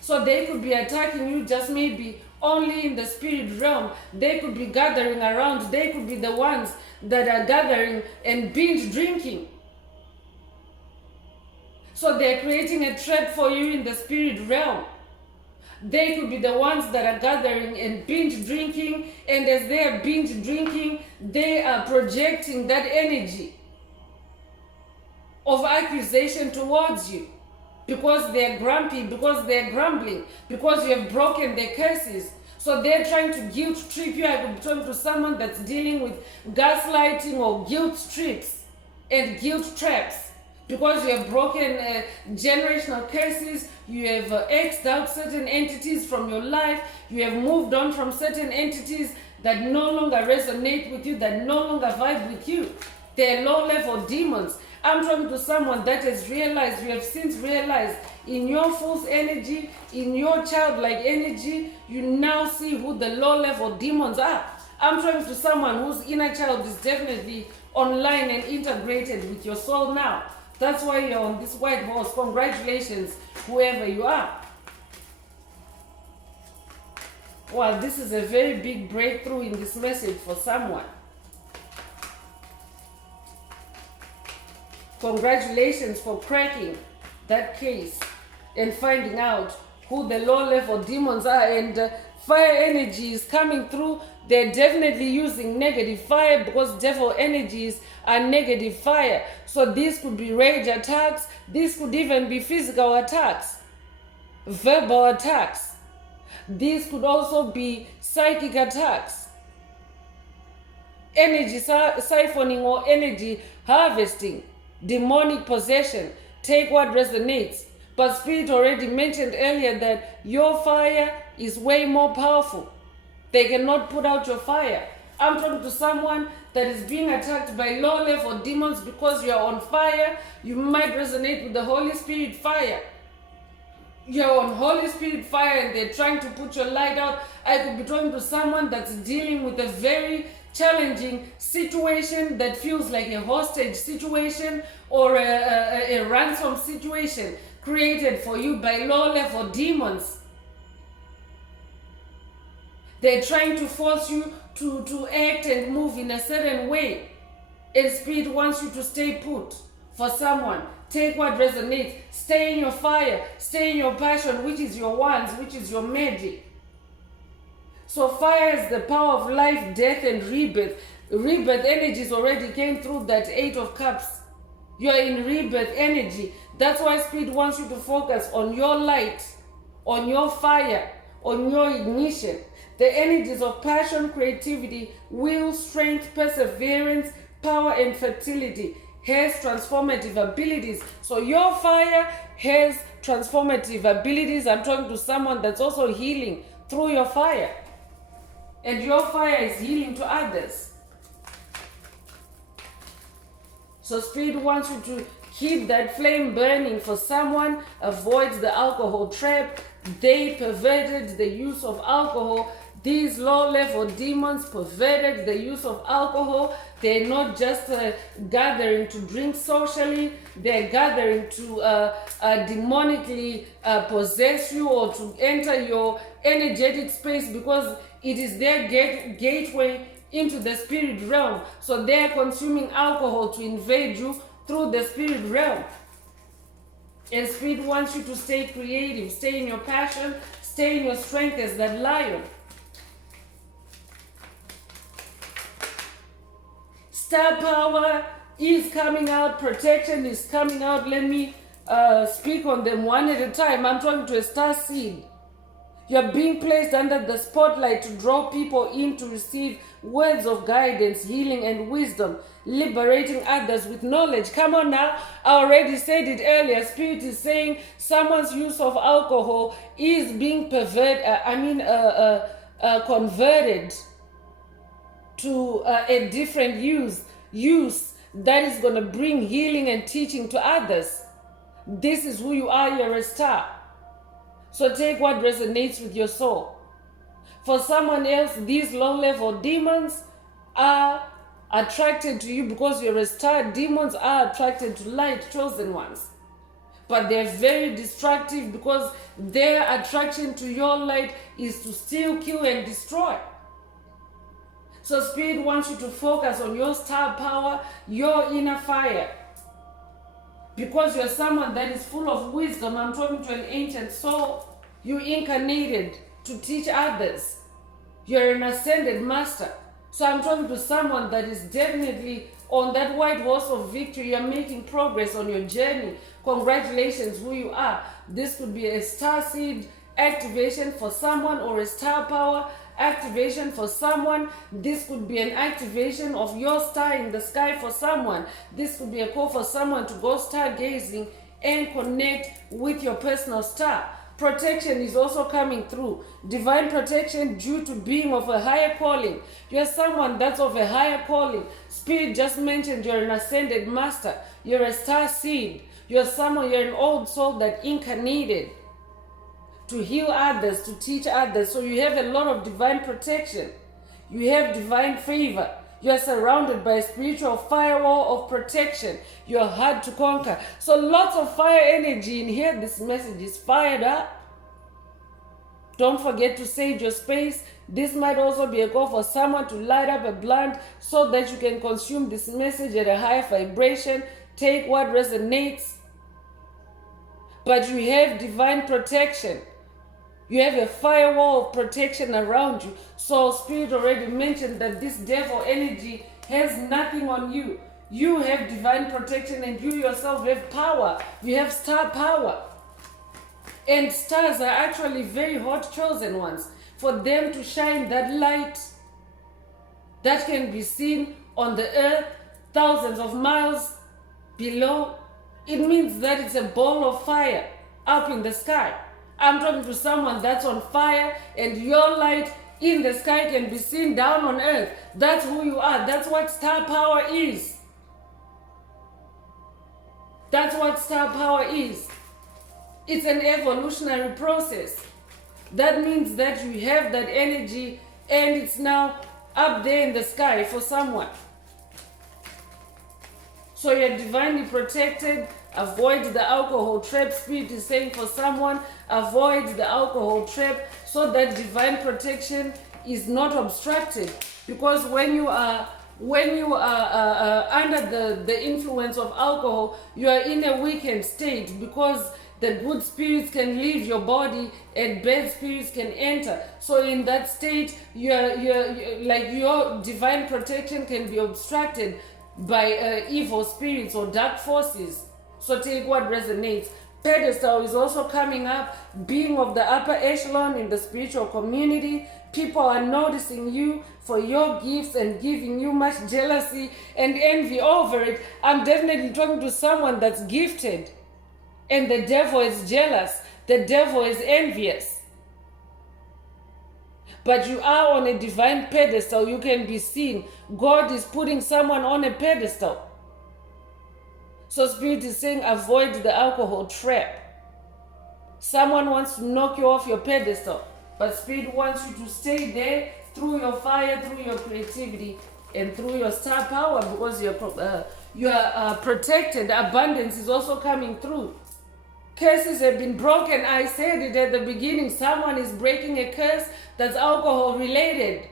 So they could be attacking you just maybe only in the spirit realm. They could be gathering around. They could be the ones that are gathering and binge drinking. So they're creating a trap for you in the spirit realm. They could be the ones that are gathering and binge drinking, and as they are binge drinking, they are projecting that energy of accusation towards you, because they're grumpy, because they're grumbling, because you have broken their curses. So they're trying to guilt trip you. I could be talking to someone that's dealing with gaslighting or guilt trips and guilt traps, because you have broken generational curses. You have X'd out certain entities from your life. You have moved on from certain entities that no longer resonate with you, that no longer vibe with you. They're low-level demons. I'm talking to someone that has realized, you have since realized in your false energy, in your childlike energy, you now see who the low-level demons are. I'm talking to someone whose inner child is definitely online and integrated with your soul now. That's why you're on this white horse. Congratulations, whoever you are. Wow, this is a very big breakthrough in this message for someone. Congratulations for cracking that case and finding out who the low-level demons are. And fire energy is coming through. They're definitely using negative fire, because devil energies are negative fire. So this could be rage attacks. This could even be physical attacks, verbal attacks. These could also be psychic attacks, energy siphoning or energy harvesting, demonic possession. Take what resonates. But Spirit already mentioned earlier that your fire is way more powerful. They cannot put out your fire. I'm talking to someone that is being attacked by low-level demons because you are on fire. You might resonate with the Holy Spirit fire. You're on Holy Spirit fire and they're trying to put your light out. I could be talking to someone that's dealing with a very challenging situation that feels like a hostage situation or a ransom situation created for you by low-level demons. They're trying to force you to act and move in a certain way. And Spirit wants you to stay put for someone. Take what resonates. Stay in your fire. Stay in your passion, which is your wands, which is your magic. So fire is the power of life, death, and rebirth. Rebirth energies already came through that 8 of Cups. You're in rebirth energy. That's why Spirit wants you to focus on your light, on your fire, on your ignition. The energies of passion, creativity, will, strength, perseverance, power, and fertility has transformative abilities. So your fire has transformative abilities. I'm talking to someone that's also healing through your fire. And your fire is healing to others. So Spirit wants you to keep that flame burning for someone. Avoid the alcohol trap. They perverted the use of alcohol. These low-level demons perverted the use of alcohol. They're not just gathering to drink socially. They're gathering to demonically possess you or to enter your energetic space, because it is their gateway into the spirit realm. So they're consuming alcohol to invade you through the spirit realm. And Spirit wants you to stay creative, stay in your passion, stay in your strength as that lion. Star power is coming out, protection is coming out. Let me speak on them one at a time. I'm talking to a star seed. You're being placed under the spotlight to draw people in to receive words of guidance, healing, and wisdom, liberating others with knowledge. Come on now. I already said it earlier. Spirit is saying someone's use of alcohol is being converted to a different use that is going to bring healing and teaching to others. This is who you are. You're a star. So take what resonates with your soul. For someone else, these low-level demons are attracted to you because you're a star. Demons are attracted to light, chosen ones. But they're very destructive because their attraction to your light is to steal, kill, and destroy. So Spirit wants you to focus on your star power, your inner fire. Because you're someone that is full of wisdom. I'm talking to an ancient soul. You incarnated to teach others. You're an ascended master. So I'm talking to someone that is definitely on that white horse of victory. You're making progress on your journey. Congratulations, who you are. This could be a star seed activation for someone, or a star power activation for someone. This could be an activation of your star in the sky for someone. This could be a call for someone to go stargazing and connect with your personal star. Protection is also coming through. Divine protection due to being of a higher calling. You're someone that's of a higher calling. Spirit just mentioned you're an ascended master. You're a star seed. You're an old soul that incarnated to heal others, to teach others. So you have a lot of divine protection. You have divine favor. You're surrounded by a spiritual firewall of protection. You're hard to conquer. So lots of fire energy in here. This message is fired up. Don't forget to sage your space. This might also be a call for someone to light up a blunt so that you can consume this message at a higher vibration. Take what resonates. But you have divine protection. You have a firewall of protection around you. So Spirit already mentioned that this devil energy has nothing on you. You have divine protection, and you yourself have power. You have star power. And stars are actually very hot, chosen ones. For them to shine that light that can be seen on the earth thousands of miles below, it means that it's a ball of fire up in the sky. I'm talking to someone that's on fire, and your light in the sky can be seen down on earth. That's who you are. That's what star power is. That's what star power is. It's an evolutionary process. That means that you have that energy, and it's now up there in the sky for someone. So you're divinely protected. Avoid the alcohol trap. Spirit is saying for someone, avoid the alcohol trap so that divine protection is not obstructed. Because when you are under the influence of alcohol, you are in a weakened state, because the good spirits can leave your body and bad spirits can enter. So in that state, your divine protection can be obstructed by evil spirits or dark forces. So take what resonates. Pedestal is also coming up. Being of the upper echelon in the spiritual community. People are noticing you for your gifts and giving you much jealousy and envy over it. I'm definitely talking to someone that's gifted, and the devil is jealous. The devil is envious. But you are on a divine pedestal. You can be seen. God is putting someone on a pedestal. So Spirit is saying, avoid the alcohol trap. Someone wants to knock you off your pedestal, but Spirit wants you to stay there through your fire, through your creativity, and through your star power, because you're protected. Abundance is also coming through. Curses have been broken. I said it at the beginning. Someone is breaking a curse that's alcohol related.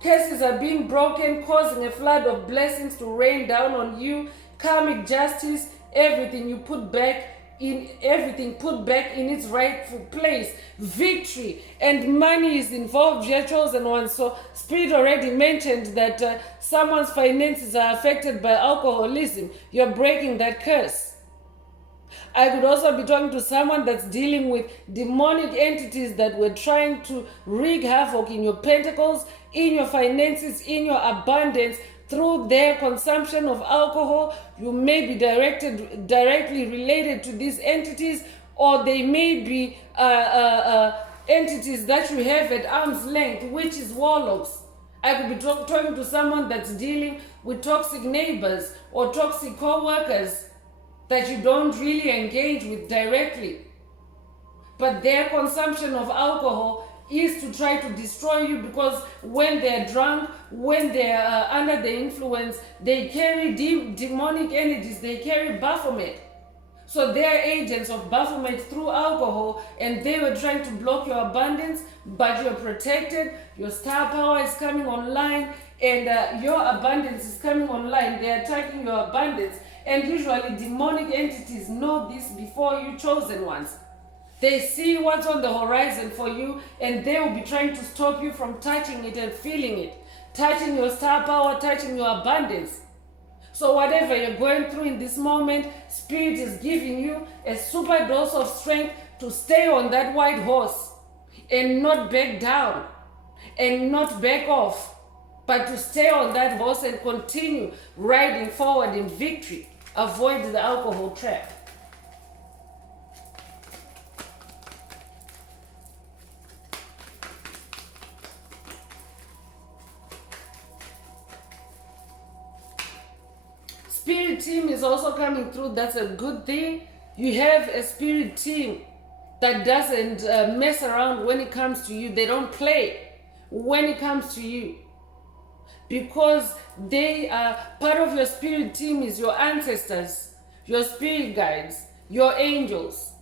Curses are being broken, causing a flood of blessings to rain down on you. Karmic justice, everything put back in its rightful place. Victory and money is involved, your chosen one. So Spirit already mentioned that someone's finances are affected by alcoholism. You're breaking that curse. I could also be talking to someone that's dealing with demonic entities that were trying to wreak havoc in your pentacles, in your finances, in your abundance. Through their consumption of alcohol, you may be directly related to these entities, or they may be entities that you have at arm's length, witches, warlocks. I could be talking to someone that's dealing with toxic neighbors or toxic co-workers that you don't really engage with directly. But their consumption of alcohol is to try to destroy you, because when they're drunk, when they're under the influence, they carry demonic energies, they carry Baphomet. So they are agents of Baphomet through alcohol, and they were trying to block your abundance, but you're protected. Your star power is coming online, and your abundance is coming online. They're attacking your abundance, and usually demonic entities know this before you, chosen ones. They see what's on the horizon for you, and they will be trying to stop you from touching it and feeling it, touching your star power, touching your abundance. So whatever you're going through in this moment, Spirit is giving you a super dose of strength to stay on that white horse and not back down and not back off, but to stay on that horse and continue riding forward in victory. Avoid the alcohol trap. Spirit team is also coming through. That's a good thing. You have a spirit team that doesn't mess around when it comes to you. They don't play when it comes to you, because they are part of your spirit team is your ancestors, your spirit guides, your angels.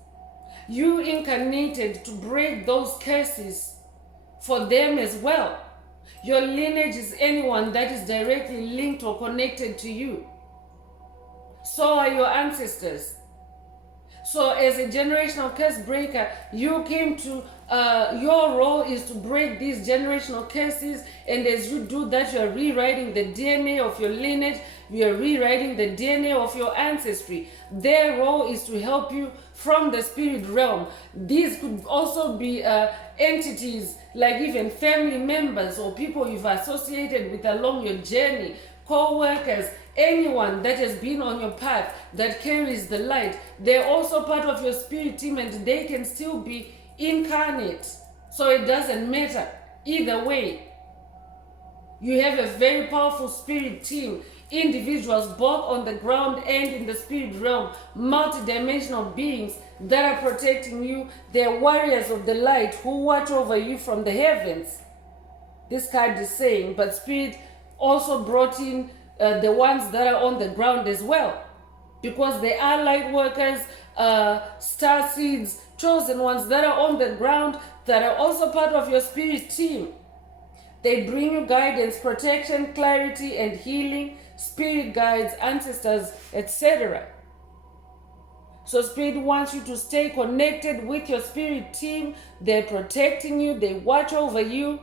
You incarnated to break those curses for them as well. Your lineage is anyone that is directly linked or connected to you. So are your ancestors. So as a generational curse breaker, you came to, your role is to break these generational curses, and as you do that, you are rewriting the DNA of your lineage, you are rewriting the DNA of your ancestry. Their role is to help you from the spirit realm. These could also be entities like even family members or people you've associated with along your journey, co-workers, anyone that has been on your path that carries the light. They're also part of your spirit team, and they can still be incarnate. So it doesn't matter. Either way, you have a very powerful spirit team. Individuals both on the ground and in the spirit realm, multidimensional beings that are protecting you. They're warriors of the light who watch over you from the heavens. This card is saying, but Spirit also brought in the ones that are on the ground as well, because they are light workers, star seeds, chosen ones that are on the ground that are also part of your spirit team. They bring you guidance, protection, clarity, and healing, spirit guides, ancestors, etc. So Spirit wants you to stay connected with your spirit team. They're protecting you, they watch over you.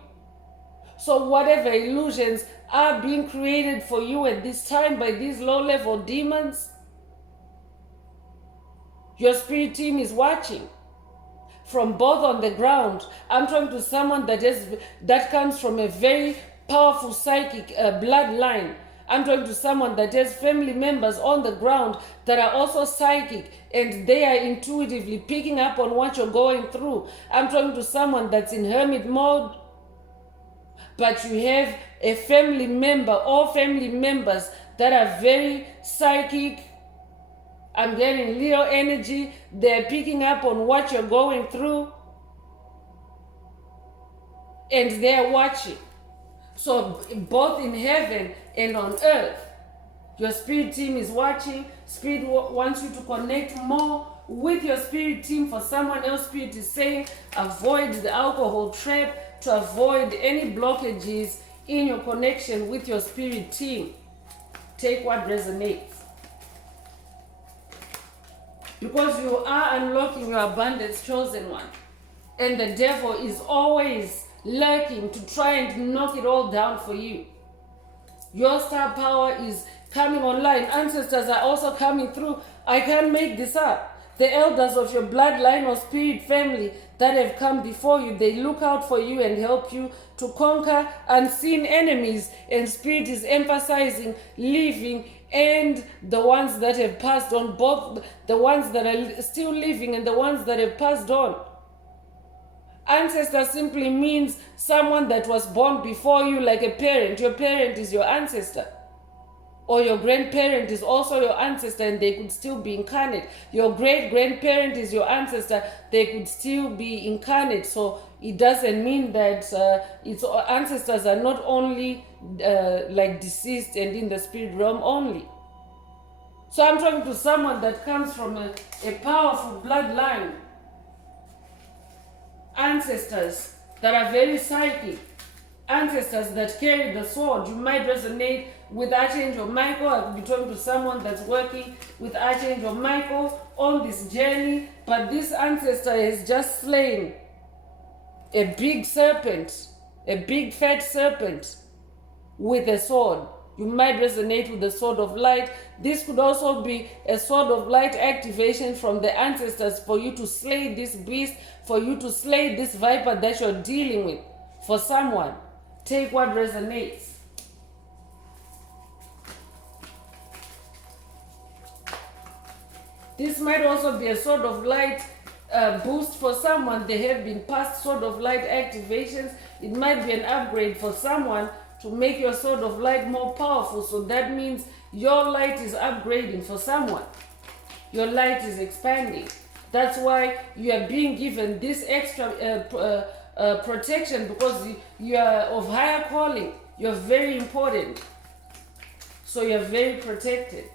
So whatever illusions are being created for you at this time by these low-level demons, your spirit team is watching from both on the ground. I'm talking to someone that comes from a very powerful psychic bloodline. I'm talking to someone that has family members on the ground that are also psychic, and they are intuitively picking up on what you're going through. I'm talking to someone that's in hermit mode, but you have a family member or family members that are very psychic. I'm getting Leo energy. They're picking up on what you're going through, and they're watching. So both in heaven and on earth, your spirit team is watching. Spirit wants you to connect more with your spirit team. For someone else, Spirit is saying avoid the alcohol trap, to avoid any blockages in your connection with your spirit team. Take what resonates. Because you are unlocking your abundance, chosen one. And the devil is always lurking to try and knock it all down for you. Your star power is coming online. Ancestors are also coming through. I can't make this up. The elders of your bloodline or spirit family that have come before you, they look out for you and help you to conquer unseen enemies. And Spirit is emphasizing living and the ones that have passed on, both the ones that are still living and the ones that have passed on. Ancestor simply means someone that was born before you, like a parent. Your parent is your ancestor. or your grandparent is also your ancestor and they could still be incarnate. Your great-grandparent is your ancestor, they could still be incarnate. So it doesn't mean that its ancestors are not only like deceased and in the spirit realm only. So I'm talking to someone that comes from a powerful bloodline, ancestors that are very psychic, ancestors that carry the sword. You might resonate with Archangel Michael. I could be talking to someone that's working with Archangel Michael on this journey, but this ancestor has just slain a big serpent, a big fat serpent with a sword. You might resonate with the sword of light. This could also be a sword of light activation from the ancestors for you to slay this beast, for you to slay this viper that you're dealing with. For someone, take what resonates. This might also be a sword of light boost for someone. They have been past sword of light activations. It might be an upgrade for someone to make your sword of light more powerful. So that means your light is upgrading for someone. Your light is expanding. That's why you are being given this extra protection, because you are of higher calling. You're very important. So you're very protected.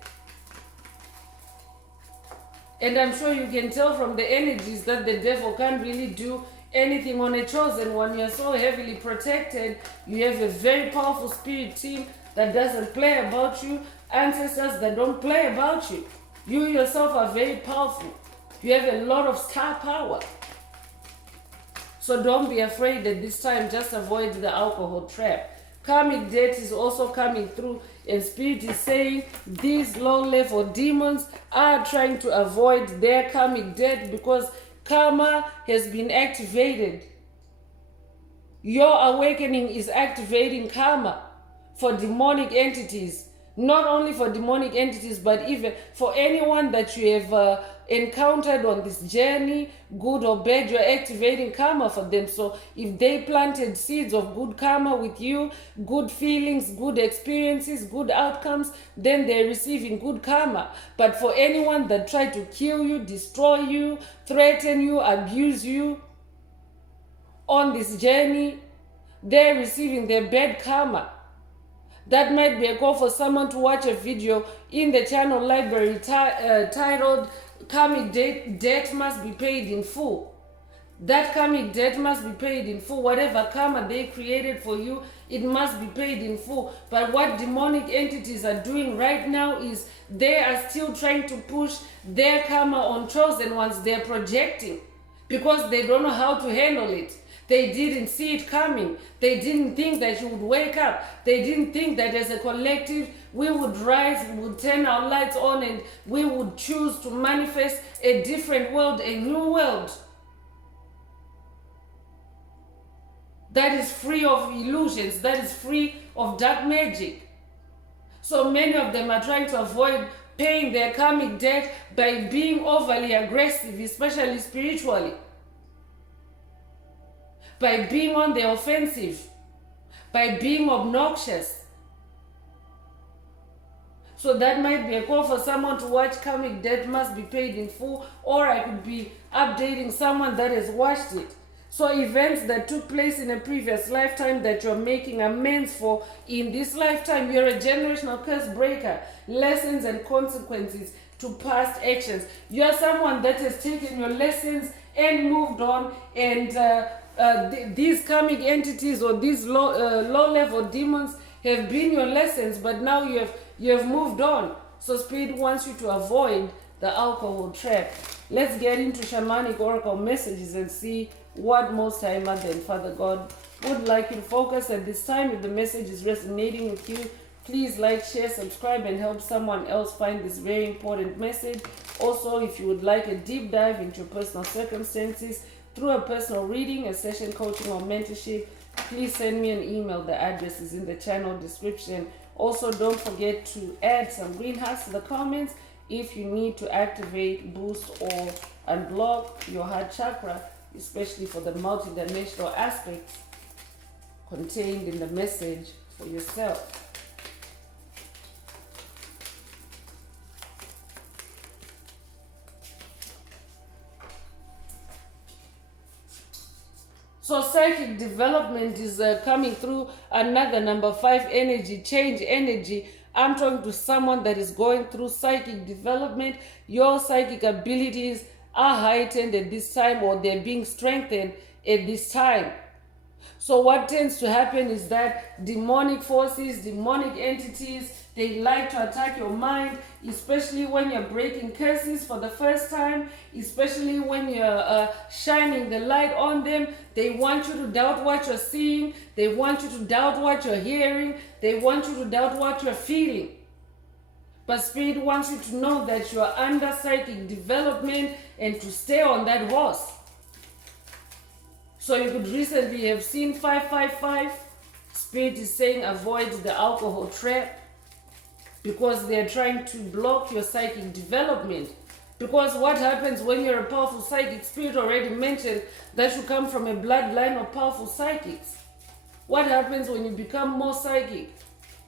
And I'm sure you can tell from the energies that the devil can't really do anything on a chosen one. You're so heavily protected. You have a very powerful spirit team that doesn't play about you, ancestors that don't play about you. You yourself are very powerful. You have a lot of star power. So don't be afraid at this time. Just avoid the alcohol trap. Karmic debt is also coming through, and spirit is saying these low-level demons are trying to avoid their karmic debt because karma has been activated. Your awakening is activating karma for demonic entities. Not only for demonic entities, but even for anyone that you have encountered on this journey, good or bad, you're activating karma for them. So if they planted seeds of good karma with you, good feelings, good experiences, good outcomes, then they're receiving good karma. But for anyone that tried to kill you, destroy you, threaten you, abuse you on this journey, they're receiving their bad karma. That might be a call for someone to watch a video in the channel library titled Karmic Debt Must Be Paid in Full. That karmic debt must be paid in full. Whatever karma they created for you, it must be paid in full. But what demonic entities are doing right now is they are still trying to push their karma on chosen ones. They're projecting because they don't know how to handle it. They didn't see it coming. They didn't think that you would wake up. They didn't think that as a collective we would rise, we would turn our lights on, and we would choose to manifest a different world, a new world that is free of illusions, that is free of dark magic. So many of them are trying to avoid paying their karmic debt by being overly aggressive, especially spiritually, by being on the offensive, by being obnoxious. So that might be a call for someone to watch Karmic Debt Must Be Paid in Full, or I could be updating someone that has watched it. So events that took place in a previous lifetime that you're making amends for in this lifetime. You're a generational curse breaker. Lessons and consequences to past actions. You're someone that has taken your lessons and moved on, and these karmic entities or these low-level demons have been your lessons, but now you have moved on. So Spirit wants you to avoid the alcohol trap. Let's get into shamanic oracle messages and see what Most High Mother and Father God would like you to focus at this time. If the message is resonating with you, please like, share, subscribe, and help someone else find this very important message. Also, if you would like a deep dive into your personal circumstances through a personal reading, a session coaching, or mentorship, please send me an email. The address is in the channel description. Also, don't forget to add some green hearts to the comments if you need to activate, boost, or unblock your heart chakra, especially for the multidimensional aspects contained in the message for yourself. So psychic development is coming through another number 5 energy, change energy. I'm talking to someone that is going through psychic development. Your psychic abilities are heightened at this time, or they're being strengthened at this time. So what tends to happen is that demonic forces, demonic entities, they like to attack your mind, especially when you're breaking curses for the first time, especially when you're shining the light on them. They want you to doubt what you're seeing. They want you to doubt what you're hearing. They want you to doubt what you're feeling. But Spirit wants you to know that you're under psychic development and to stay on that horse. So you could recently have seen 555. Spirit is saying avoid the alcohol trap, because they are trying to block your psychic development. Because what happens when you're a powerful psychic, Spirit already mentioned that you come from a bloodline of powerful psychics. What happens when you become more psychic?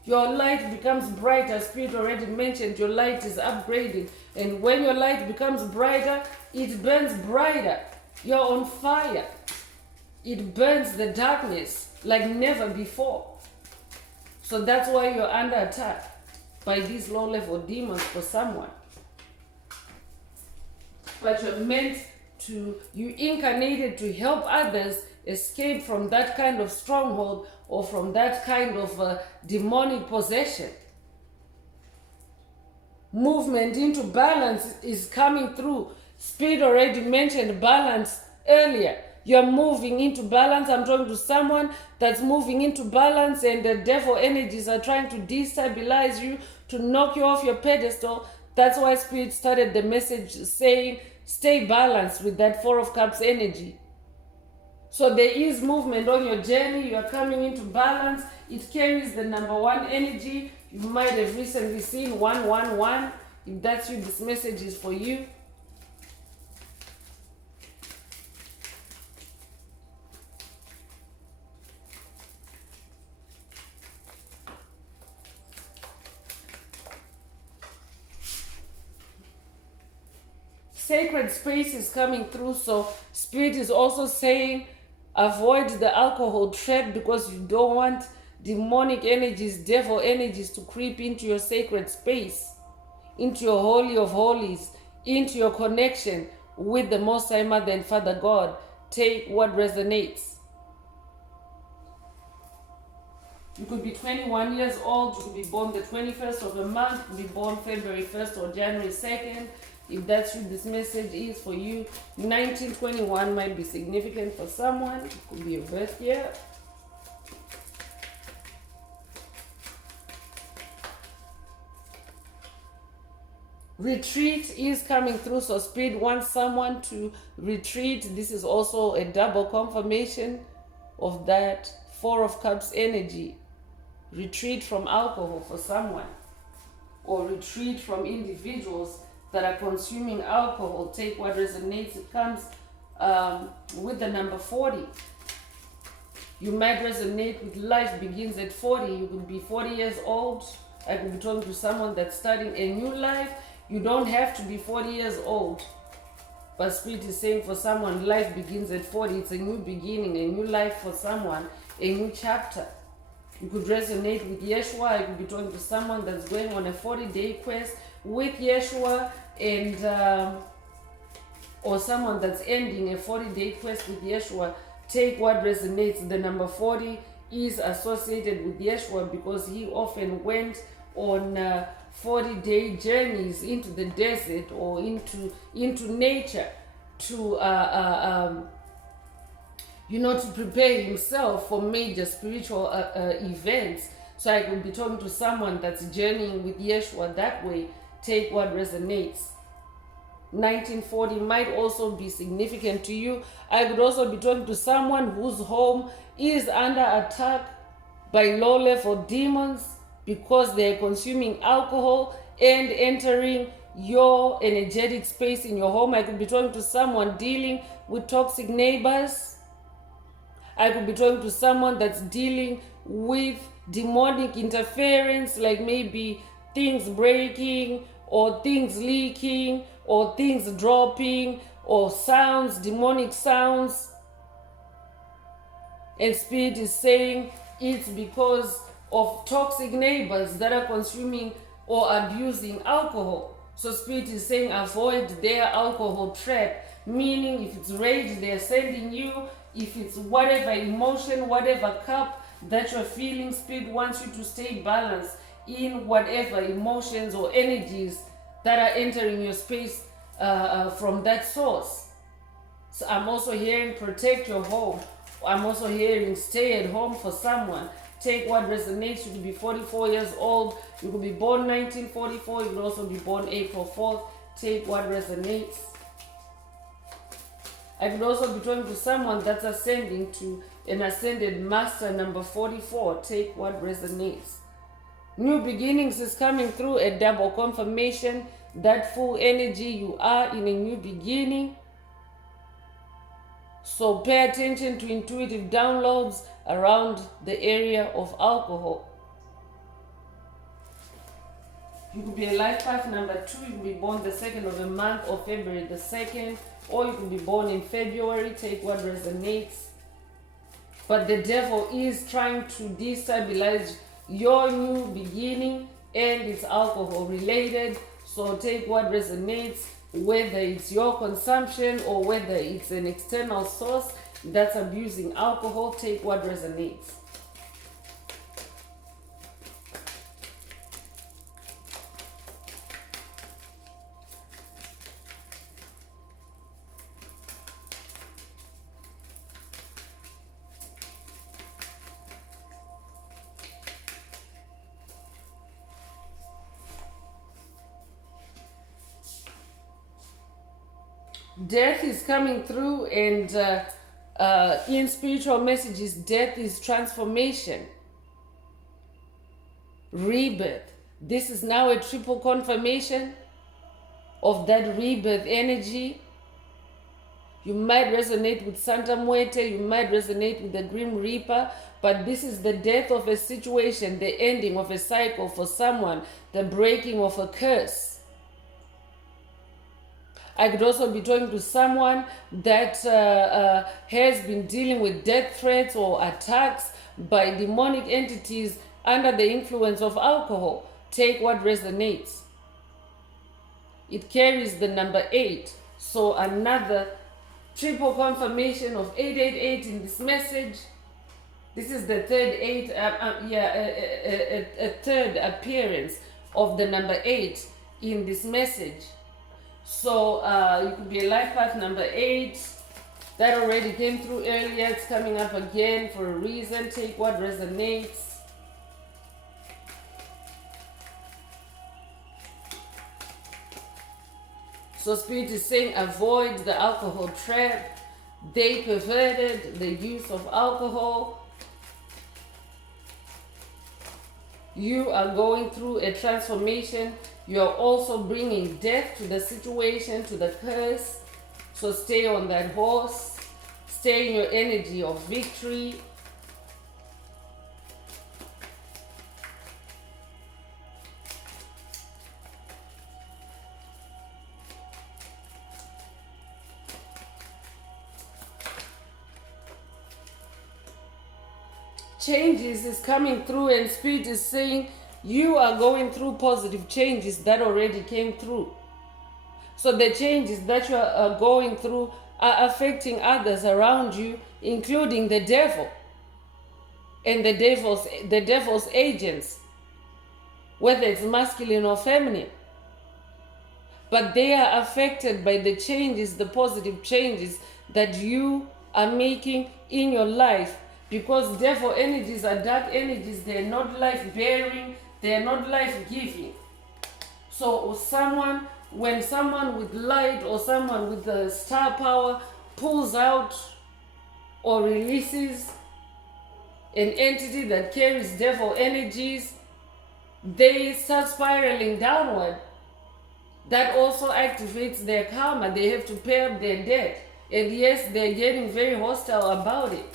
Your light becomes brighter. Spirit already mentioned your light is upgrading. And when your light becomes brighter, it burns brighter. You're on fire. It burns the darkness like never before. So that's why you're under attack by these low-level demons for someone. But you're meant to, you incarnated to help others escape from that kind of stronghold or from that kind of demonic possession. Movement into balance is coming through. Spirit already mentioned balance earlier. You're moving into balance. I'm talking to someone that's moving into balance, and the devil energies are trying to destabilize you, to knock you off your pedestal. That's why Spirit started the message saying, stay balanced with that 4 of Cups energy. So there is movement on your journey. You are coming into balance. It carries the number 1 energy. You might have recently seen 111. If that's you, this message is for you. Sacred space is coming through. So Spirit is also saying avoid the alcohol trap, because you don't want demonic energies, devil energies to creep into your sacred space, into your holy of holies, into your connection with the Most High Mother and Father God. Take what resonates. You could be 21 years old. You could be born the 21st of a month. You could be born February 1st or January 2nd. If that's you, this message is for you. 1921 might be significant for someone. It could be a birth year. Retreat is coming through. So Spirit wants someone to retreat. This is also a double confirmation of that 4 of Cups energy. Retreat from alcohol for someone, or retreat from individuals that are consuming alcohol. Take what resonates. It comes with the number 40. You might resonate with life begins at 40. You could be 40 years old. I could be talking to someone that's starting a new life. You don't have to be 40 years old. But Spirit is saying for someone, life begins at 40. It's a new beginning, a new life for someone, a new chapter. You could resonate with Yeshua. I could be talking to someone that's going on a 40-day quest with Yeshua, and or someone that's ending a 40-day quest with Yeshua. Take what resonates. The number 40 is associated with Yeshua because he often went on 40-day journeys into the desert or into nature to to prepare himself for major spiritual events. So I could be talking to someone that's journeying with Yeshua that way. Take what resonates. 1940 might also be significant to you. I could also be talking to someone whose home is under attack by low-level demons because they're consuming alcohol and entering your energetic space in your home. I could be talking to someone dealing with toxic neighbors. I could be talking to someone that's dealing with demonic interference, like maybe things breaking or things leaking or things dropping or sounds, demonic sounds. And Spirit is saying it's because of toxic neighbors that are consuming or abusing alcohol. So Spirit is saying avoid their alcohol trap, meaning if it's rage they're sending you, if it's whatever emotion, whatever cup that you're feeling, Spirit wants you to stay balanced in whatever emotions or energies that are entering your space from that source. So I'm also hearing protect your home. I'm also hearing stay at home for someone. Take what resonates. You could be 44 years old. You could be born 1944. You could also be born April 4th. Take what resonates. I could also be talking to someone that's ascending to an ascended master number 44. Take what resonates. New beginnings is coming through, a double confirmation. That full energy, you are in a new beginning. So pay attention to intuitive downloads around the area of alcohol. You could be a life path number 2. You could be born the 2nd of the month or February the 2nd, or you could be born in February. Take what resonates. But the devil is trying to destabilize your new beginning, and it's alcohol related. So take what resonates, whether it's your consumption or whether it's an external source that's abusing alcohol. Take what resonates. Death is coming through, and in spiritual messages, death is transformation, rebirth. This is now a triple confirmation of that rebirth energy. You might resonate with Santa Muerte, you might resonate with the Grim Reaper, but this is the death of a situation, the ending of a cycle for someone, the breaking of a curse. I could also be talking to someone that has been dealing with death threats or attacks by demonic entities under the influence of alcohol. Take what resonates. It carries the number 8. So another triple confirmation of 888 in this message. This is the third a third appearance of the number 8 in this message. So you could be a life path number 8. That already came through earlier. It's coming up again for a reason. Take what resonates. So Spirit is saying avoid the alcohol trap. They perverted the use of alcohol. You are going through a transformation. You're also bringing death to the situation, to the curse. So stay on that horse. Stay in your energy of victory. Changes is coming through, and Spirit is saying you are going through positive changes that already came through. So the changes that you are going through are affecting others around you, including the devil and the devil's agents, whether it's masculine or feminine. But they are affected by the changes, the positive changes that you are making in your life. Because devil energies are dark energies, they're not life-bearing, they're not life-giving. So when someone with light or someone with the star power pulls out or releases an entity that carries devil energies, they start spiraling downward. That also activates their karma. They have to pay up their debt. And yes, they're getting very hostile about it.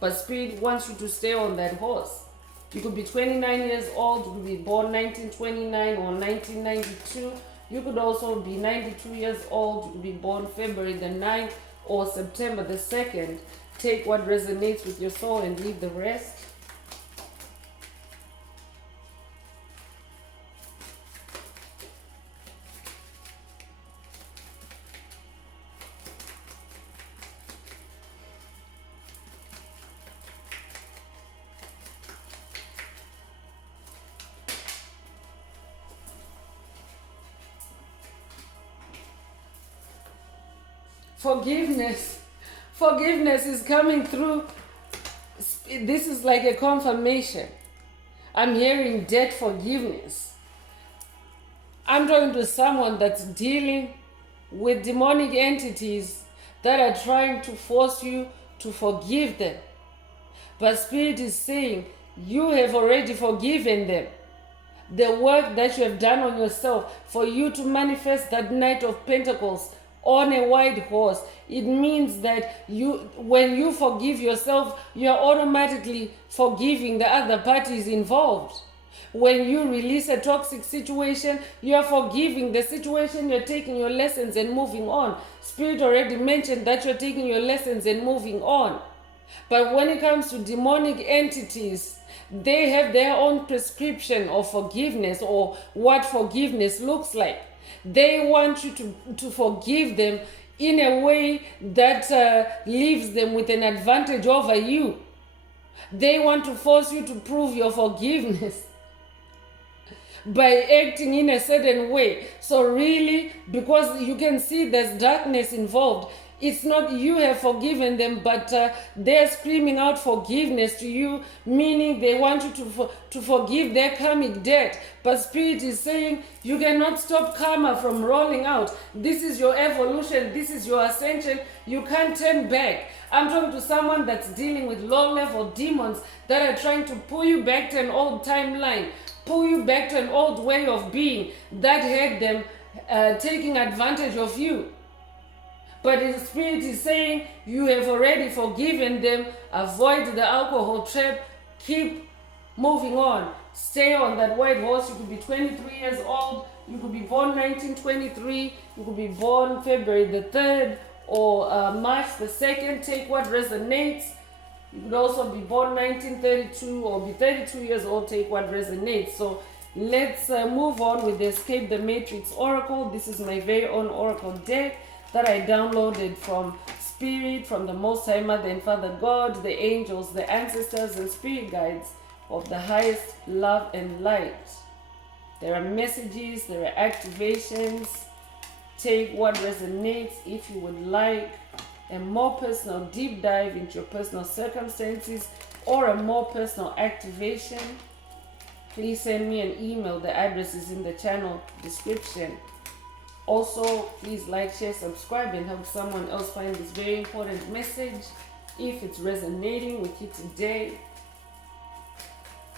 But Spirit wants you to stay on that horse. You could be 29 years old, you could be born 1929 or 1992. You could also be 92 years old, you could be born February the 9th or September the 2nd. Take what resonates with your soul and leave the rest. Forgiveness is coming through. This is like a confirmation. I'm hearing debt forgiveness. I'm talking to someone that's dealing with demonic entities that are trying to force you to forgive them. But Spirit is saying you have already forgiven them. The work that you have done on yourself for you to manifest that Knight of Pentacles on a white horse, it means that when you forgive yourself, you are automatically forgiving the other parties involved. When you release a toxic situation, you are forgiving the situation, you're taking your lessons and moving on. Spirit already mentioned that you're taking your lessons and moving on. But when it comes to demonic entities, they have their own prescription of forgiveness or what forgiveness looks like. They want you to forgive them in a way that leaves them with an advantage over you. They want to force you to prove your forgiveness by acting in a certain way. So really, because you can see there's darkness involved, it's not you have forgiven them, but they're screaming out forgiveness to you, meaning they want you to forgive their karmic debt. But Spirit is saying you cannot stop karma from rolling out. This is your evolution. This is your ascension. You can't turn back. I'm talking to someone that's dealing with low-level demons that are trying to pull you back to an old timeline, pull you back to an old way of being that had them taking advantage of you. But the Spirit is saying you have already forgiven them. Avoid the alcohol trap. Keep moving on. Stay on that white horse. You could be 23 years old. You could be born 1923. You could be born February the 3rd or March the 2nd. Take what resonates. You could also be born 1932 or be 32 years old. Take what resonates. So let's move on with the Escape the Matrix Oracle. This is my very own Oracle deck that I downloaded from Spirit, from the Most High Mother and Father God, the angels, the ancestors and spirit guides of the highest love and light. There are messages, there are activations. Take what resonates. If you would like a more personal deep dive into your personal circumstances or a more personal activation, please send me an email. The address is in the channel description. Also, please like, share, subscribe, and help someone else find this very important message. If it's resonating with you today,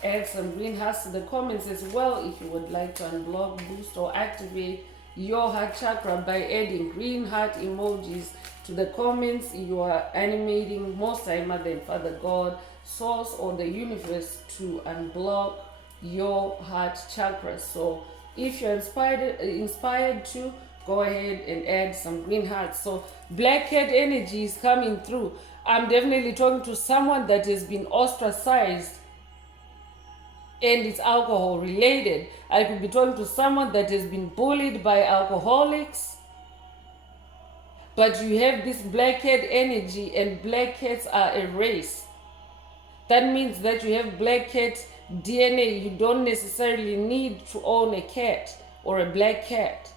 add some green hearts to the comments as well if you would like to unblock, boost, or activate your heart chakra by adding green heart emojis to the comments. You are animating Most High Mother and Father God, Source, or the universe to unblock your heart chakra. So if you're inspired to, go ahead and add some green hearts. So black cat energy is coming through. I'm definitely talking to someone that has been ostracized and it's alcohol related. I could be talking to someone that has been bullied by alcoholics. But you have this black cat energy, and black cats are a race. That means that you have black cat DNA. You don't necessarily need to own a cat or a black cat.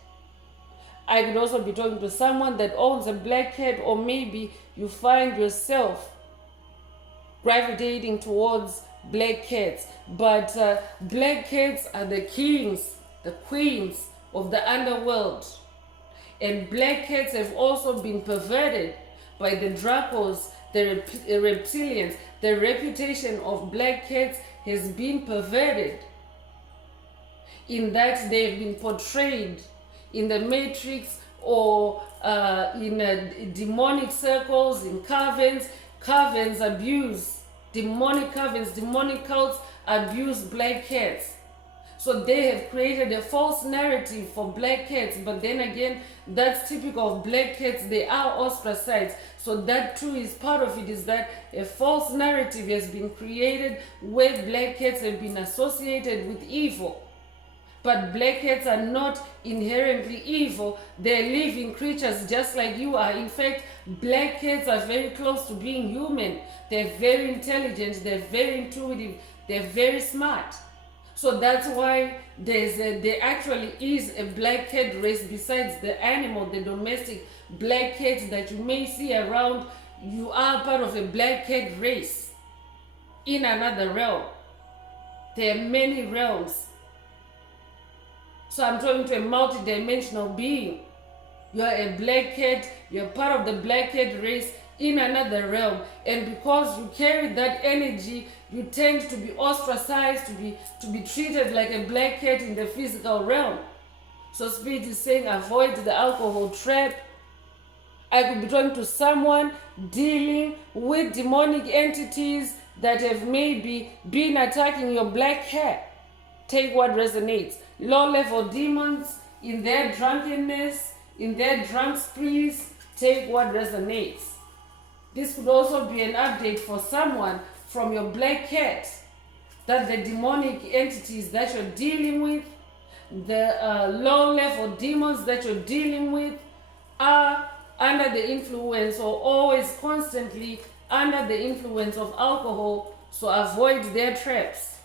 I could also be talking to someone that owns a black cat, or maybe you find yourself gravitating towards black cats. But black cats are the kings, the queens of the underworld. And black cats have also been perverted by the Dracos, the reptilians. The reputation of black cats has been perverted in that they've been portrayed in the Matrix or in demonic circles, in covens. Covens abuse, demonic covens, demonic cults abuse black cats. So they have created a false narrative for black cats, but then again, that's typical of black cats. They are ostracized. So that too is part of it, is that a false narrative has been created where black cats have been associated with evil. But black cats are not inherently evil. They're living creatures just like you are. In fact, black cats are very close to being human. They're very intelligent. They're very intuitive. They're very smart. So that's why there actually is a black cat race besides the animal, the domestic black cats that you may see around. You are part of a black cat race in another realm. There are many realms. So I'm talking to a multi-dimensional being. You're a black cat, you're part of the black cat race in another realm. And because you carry that energy, you tend to be ostracized, to be treated like a black cat in the physical realm. So Spirit is saying avoid the alcohol trap. I could be talking to someone dealing with demonic entities that have maybe been attacking your black cat. Take what resonates. Low-level demons in their drunkenness, in their drunk sprees, take what resonates. This could also be an update for someone from your black cat, that the demonic entities that you're dealing with, the low-level demons that you're dealing with, are under the influence or always constantly under the influence of alcohol, so avoid their traps.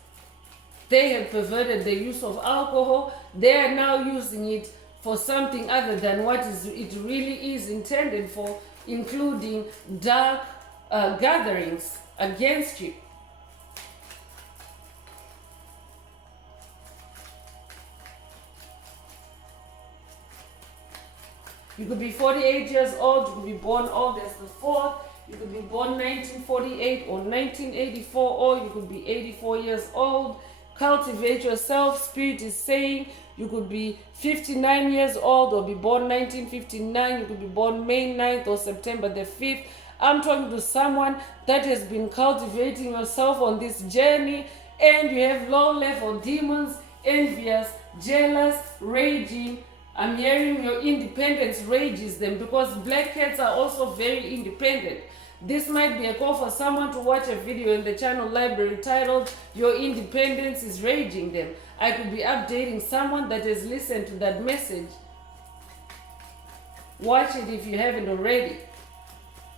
They have perverted the use of alcohol. They are now using it for something other than what it really is intended for, including dark gatherings against you. You could be 48 years old, you could be born August the 4th, you could be born 1948 or 1984, or you could be 84 years old. Cultivate yourself. Spirit is saying you could be 59 years old or be born 1959. You could be born May 9th or September the 5th. I'm talking to someone that has been cultivating yourself on this journey, and you have low-level demons, envious, jealous, raging. I'm hearing your independence rages them, because black cats are also very independent. This might be a call for someone to watch a video in the channel library titled Your Independence is Raging Them. I could be updating someone that has listened to that message. Watch it if you haven't already.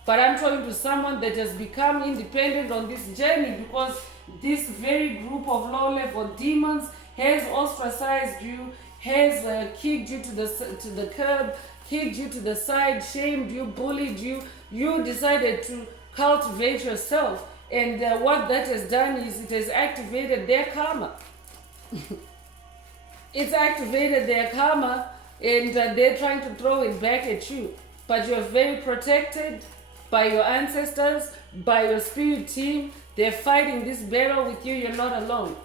But I'm talking to someone that has become independent on this journey, because this very group of low-level demons has ostracized you, has kicked you to the curb, kicked you to the side, shamed you, bullied you. You decided to cultivate yourself, and what that has done is it has activated their karma. It's activated their karma, and they're trying to throw it back at you. But you're very protected by your ancestors, by your spirit team. They're fighting this battle with you. You're not alone.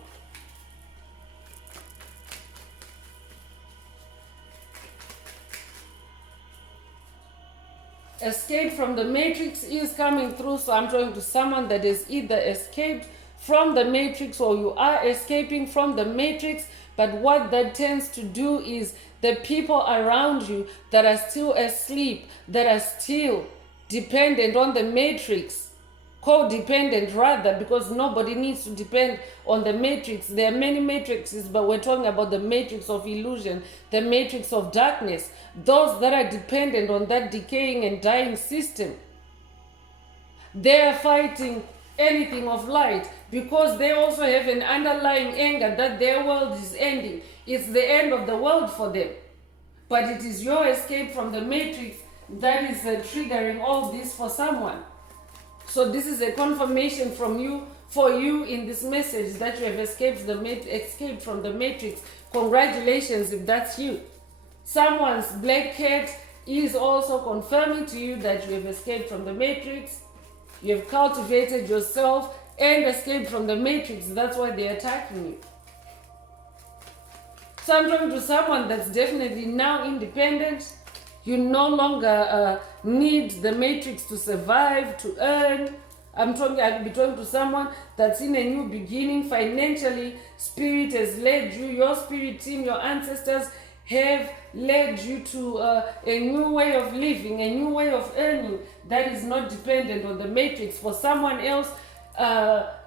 Escape from the matrix is coming through. So I'm talking to someone that has either escaped from the matrix or you are escaping from the matrix. But what that tends to do is the people around you that are still asleep, that are still dependent on the matrix, codependent rather, because nobody needs to depend on the matrix. There are many matrices, but we're talking about the matrix of illusion, the matrix of darkness. Those that are dependent on that decaying and dying system, they are fighting anything of light, because they also have an underlying anger that their world is ending. It's the end of the world for them. But it is your escape from the matrix that is triggering all this for someone. So this is a confirmation from you, for you, in this message, that you have escaped from the matrix. Congratulations if that's you. Someone's black cat is also confirming to you that you have escaped from the matrix. You have cultivated yourself and escaped from the matrix. That's why they're attacking you. So I'm talking to someone that's definitely now independent. You no longer need the matrix to survive, to earn. I could be talking to someone that's in a new beginning financially. Spirit has led you, your spirit team, your ancestors have led you to a new way of living, a new way of earning that is not dependent on the matrix. For someone else,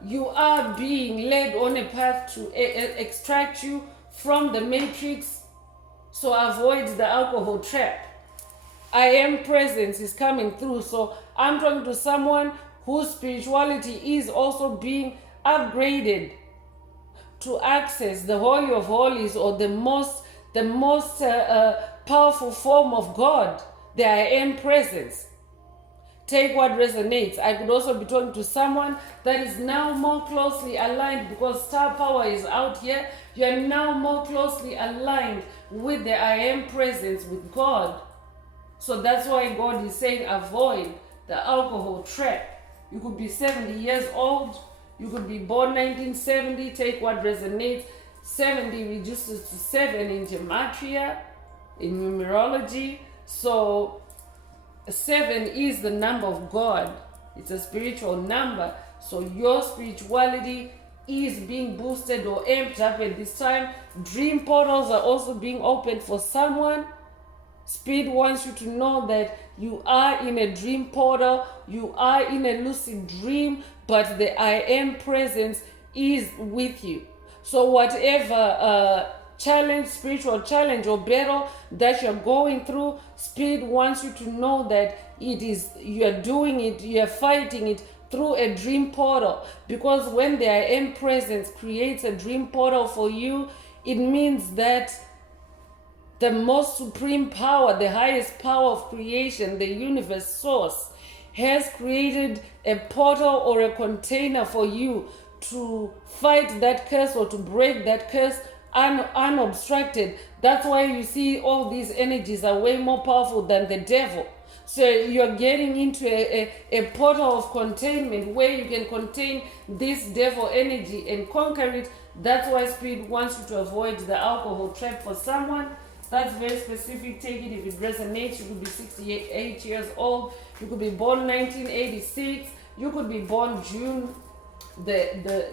you are being led on a path to extract you from the matrix, so avoid the alcohol trap. I am presence is coming through. So I'm talking to someone whose spirituality is also being upgraded to access the Holy of Holies, or the most powerful form of God, the I am presence. Take what resonates. I could also be talking to someone that is now more closely aligned, because star power is out here. You are now more closely aligned with the I am presence, with God. So that's why God is saying avoid the alcohol trap. You could be 70 years old. You could be born 1970. Take what resonates. 70 reduces to 7 in gematria, in numerology. So 7 is the number of God. It's a spiritual number. So your spirituality is being boosted or amped up at this time. Dream portals are also being opened for someone. Spirit wants you to know that you are in a dream portal, you are in a lucid dream, but the I am presence is with you. So whatever challenge, spiritual challenge or battle that you're going through, Spirit wants you to know that you're doing it, you're fighting it through a dream portal. Because when the I am presence creates a dream portal for you, it means that the most supreme power, the highest power of creation, the universe source, has created a portal or a container for you to fight that curse or to break that curse unobstructed. That's why you see all these energies are way more powerful than the devil. So you're getting into a portal of containment where you can contain this devil energy and conquer it. That's why Spirit wants you to avoid the alcohol trap. For someone, that's very specific. Take it if it resonates. You could be 68 years old. You could be born 1986. You could be born June the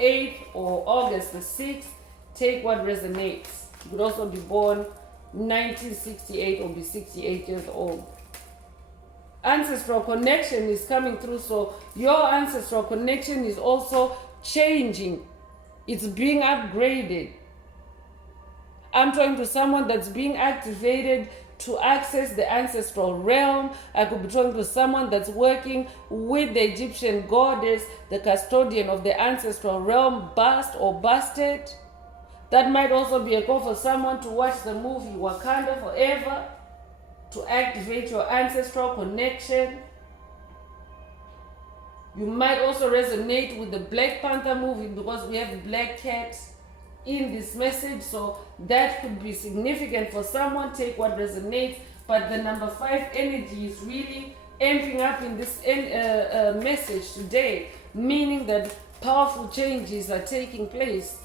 8th or August the 6th. Take what resonates. You could also be born 1968 or be 68 years old. Ancestral connection is coming through. So your ancestral connection is also changing. It's being upgraded. I'm talking to someone that's being activated to access the ancestral realm. I could be talking to someone that's working with the Egyptian goddess, the custodian of the ancestral realm, Bast or Bastet. That might also be a call for someone to watch the movie Wakanda Forever to activate your ancestral connection. You might also resonate with the Black Panther movie, because we have black cats in this message, so that could be significant for someone. Take what resonates. But the number 5 energy is really amping up in this message today, meaning that powerful changes are taking place,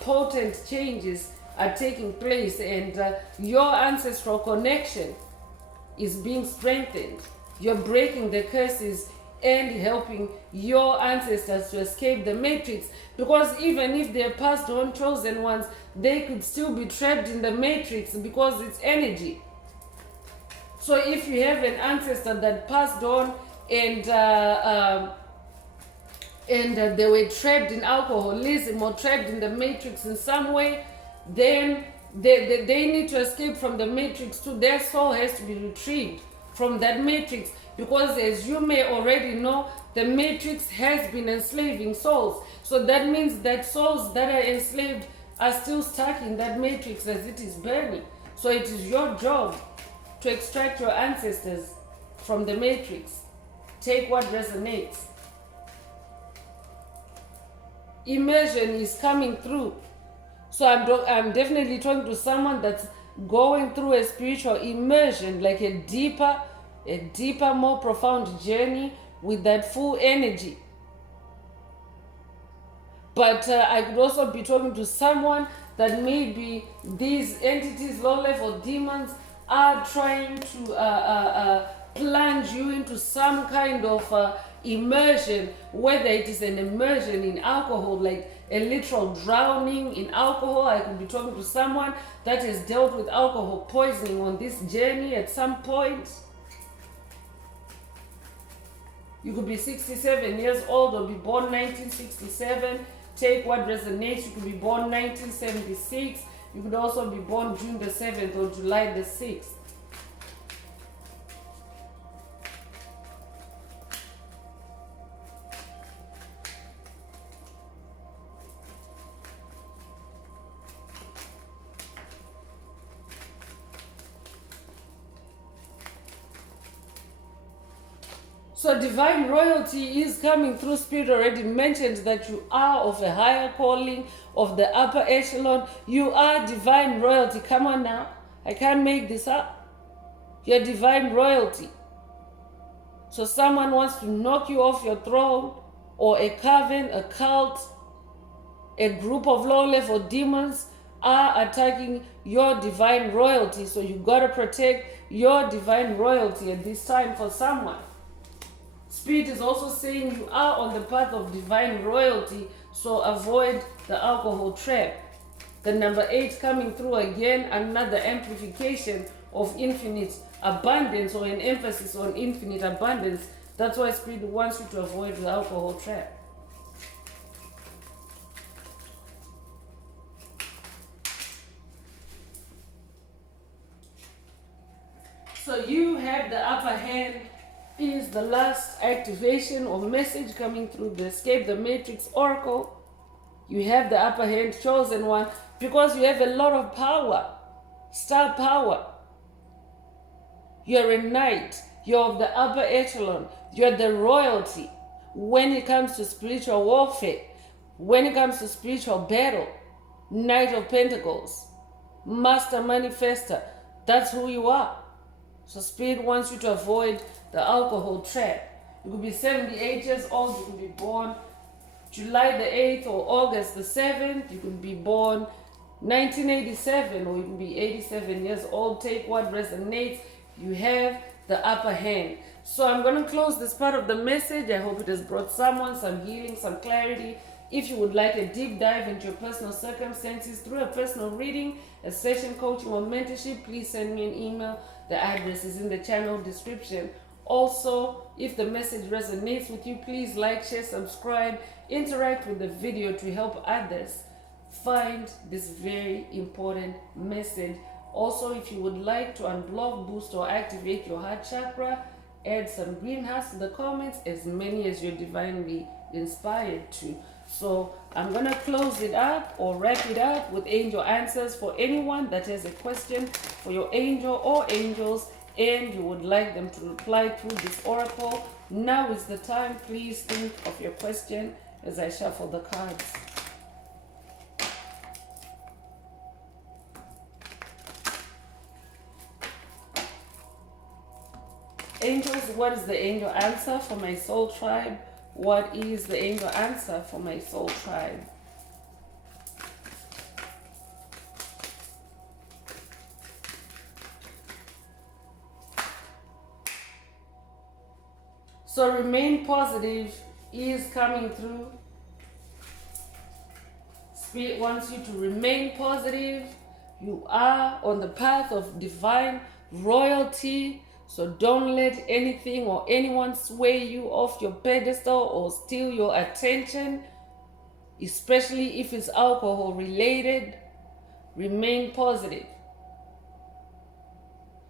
potent changes are taking place, and your ancestral connection is being strengthened. You're breaking the curses and helping your ancestors to escape the matrix, because even if they're passed on chosen ones, they could still be trapped in the matrix because it's energy. So if you have an ancestor that passed on and they were trapped in alcoholism or trapped in the matrix in some way, then they need to escape from the matrix too. Their soul has to be retrieved from that matrix, because as you may already know, the matrix has been enslaving souls. So that means that souls that are enslaved are still stuck in that matrix as it is burning. So it is your job to extract your ancestors from the matrix. Take what resonates. Immersion is coming through. So I'm definitely talking to someone that's going through a spiritual immersion, like a deeper, more profound journey with that full energy. But I could also be talking to someone that maybe these entities, low-level demons, are trying to plunge you into some kind of immersion, whether it is an immersion in alcohol, like a literal drowning in alcohol. I could be talking to someone that has dealt with alcohol poisoning on this journey at some point. You could be 67 years old or be born 1967. Take what resonates. You could be born 1976. You could also be born June the 7th or July the 6th. So divine royalty is coming through. Spirit already mentioned that you are of a higher calling, of the upper echelon. You are divine royalty. Come on now. I can't make this up. You're divine royalty. So someone wants to knock you off your throne, or a coven, a cult, a group of low-level demons are attacking your divine royalty. So you got to protect your divine royalty at this time for someone. Spirit is also saying you are on the path of divine royalty, so avoid the alcohol trap. The number 8 coming through again, another amplification of infinite abundance, or an emphasis on infinite abundance. That's why Spirit wants you to avoid the alcohol trap. So you have the upper hand. Is the last activation or message coming through the Escape the Matrix Oracle. You have the upper hand, chosen one, because you have a lot of power, star power. You're a knight. You're of the upper echelon. You're the royalty when it comes to spiritual warfare, when it comes to spiritual battle. Knight of Pentacles, Master Manifester. That's who you are. So Spirit wants you to avoid the alcohol trap. You could be 78 years old. You could be born July the 8th or August the 7th. You could be born 1987, or you could be 87 years old. Take what resonates. You have the upper hand. So I'm going to close this part of the message. I hope it has brought someone some healing, some clarity. If you would like a deep dive into your personal circumstances through a personal reading, a session coaching, or mentorship, please send me an email. The address is in the channel description. Also, if the message resonates with you, please like, share, subscribe, interact with the video to help others find this very important message. Also, if you would like to unblock, boost, or activate your heart chakra, add some green hearts to the comments, as many as you're divinely inspired to. So I'm going to close it up or wrap it up with angel answers for anyone that has a question for your angel or angels and you would like them to reply through this oracle. Now is the time. Please think of your question as I shuffle the cards. Angels, what is the angel answer for my soul tribe? What is the angel answer for my soul tribe? So remain positive is coming through. Spirit wants you to remain positive. You are on the path of divine royalty. So don't let anything or anyone sway you off your pedestal or steal your attention, especially if it's alcohol related. Remain positive.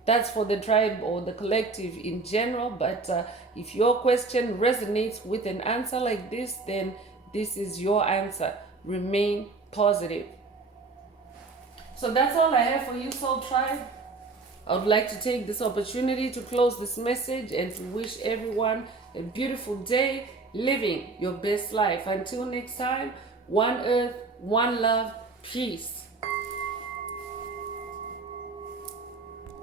That's for the tribe or the collective in general, but if your question resonates with an answer like this, then this is your answer. Remain positive. So that's all I have for you, Soul Tribe. I would like to take this opportunity to close this message and to wish everyone a beautiful day, living your best life. Until next time, one earth, one love, peace.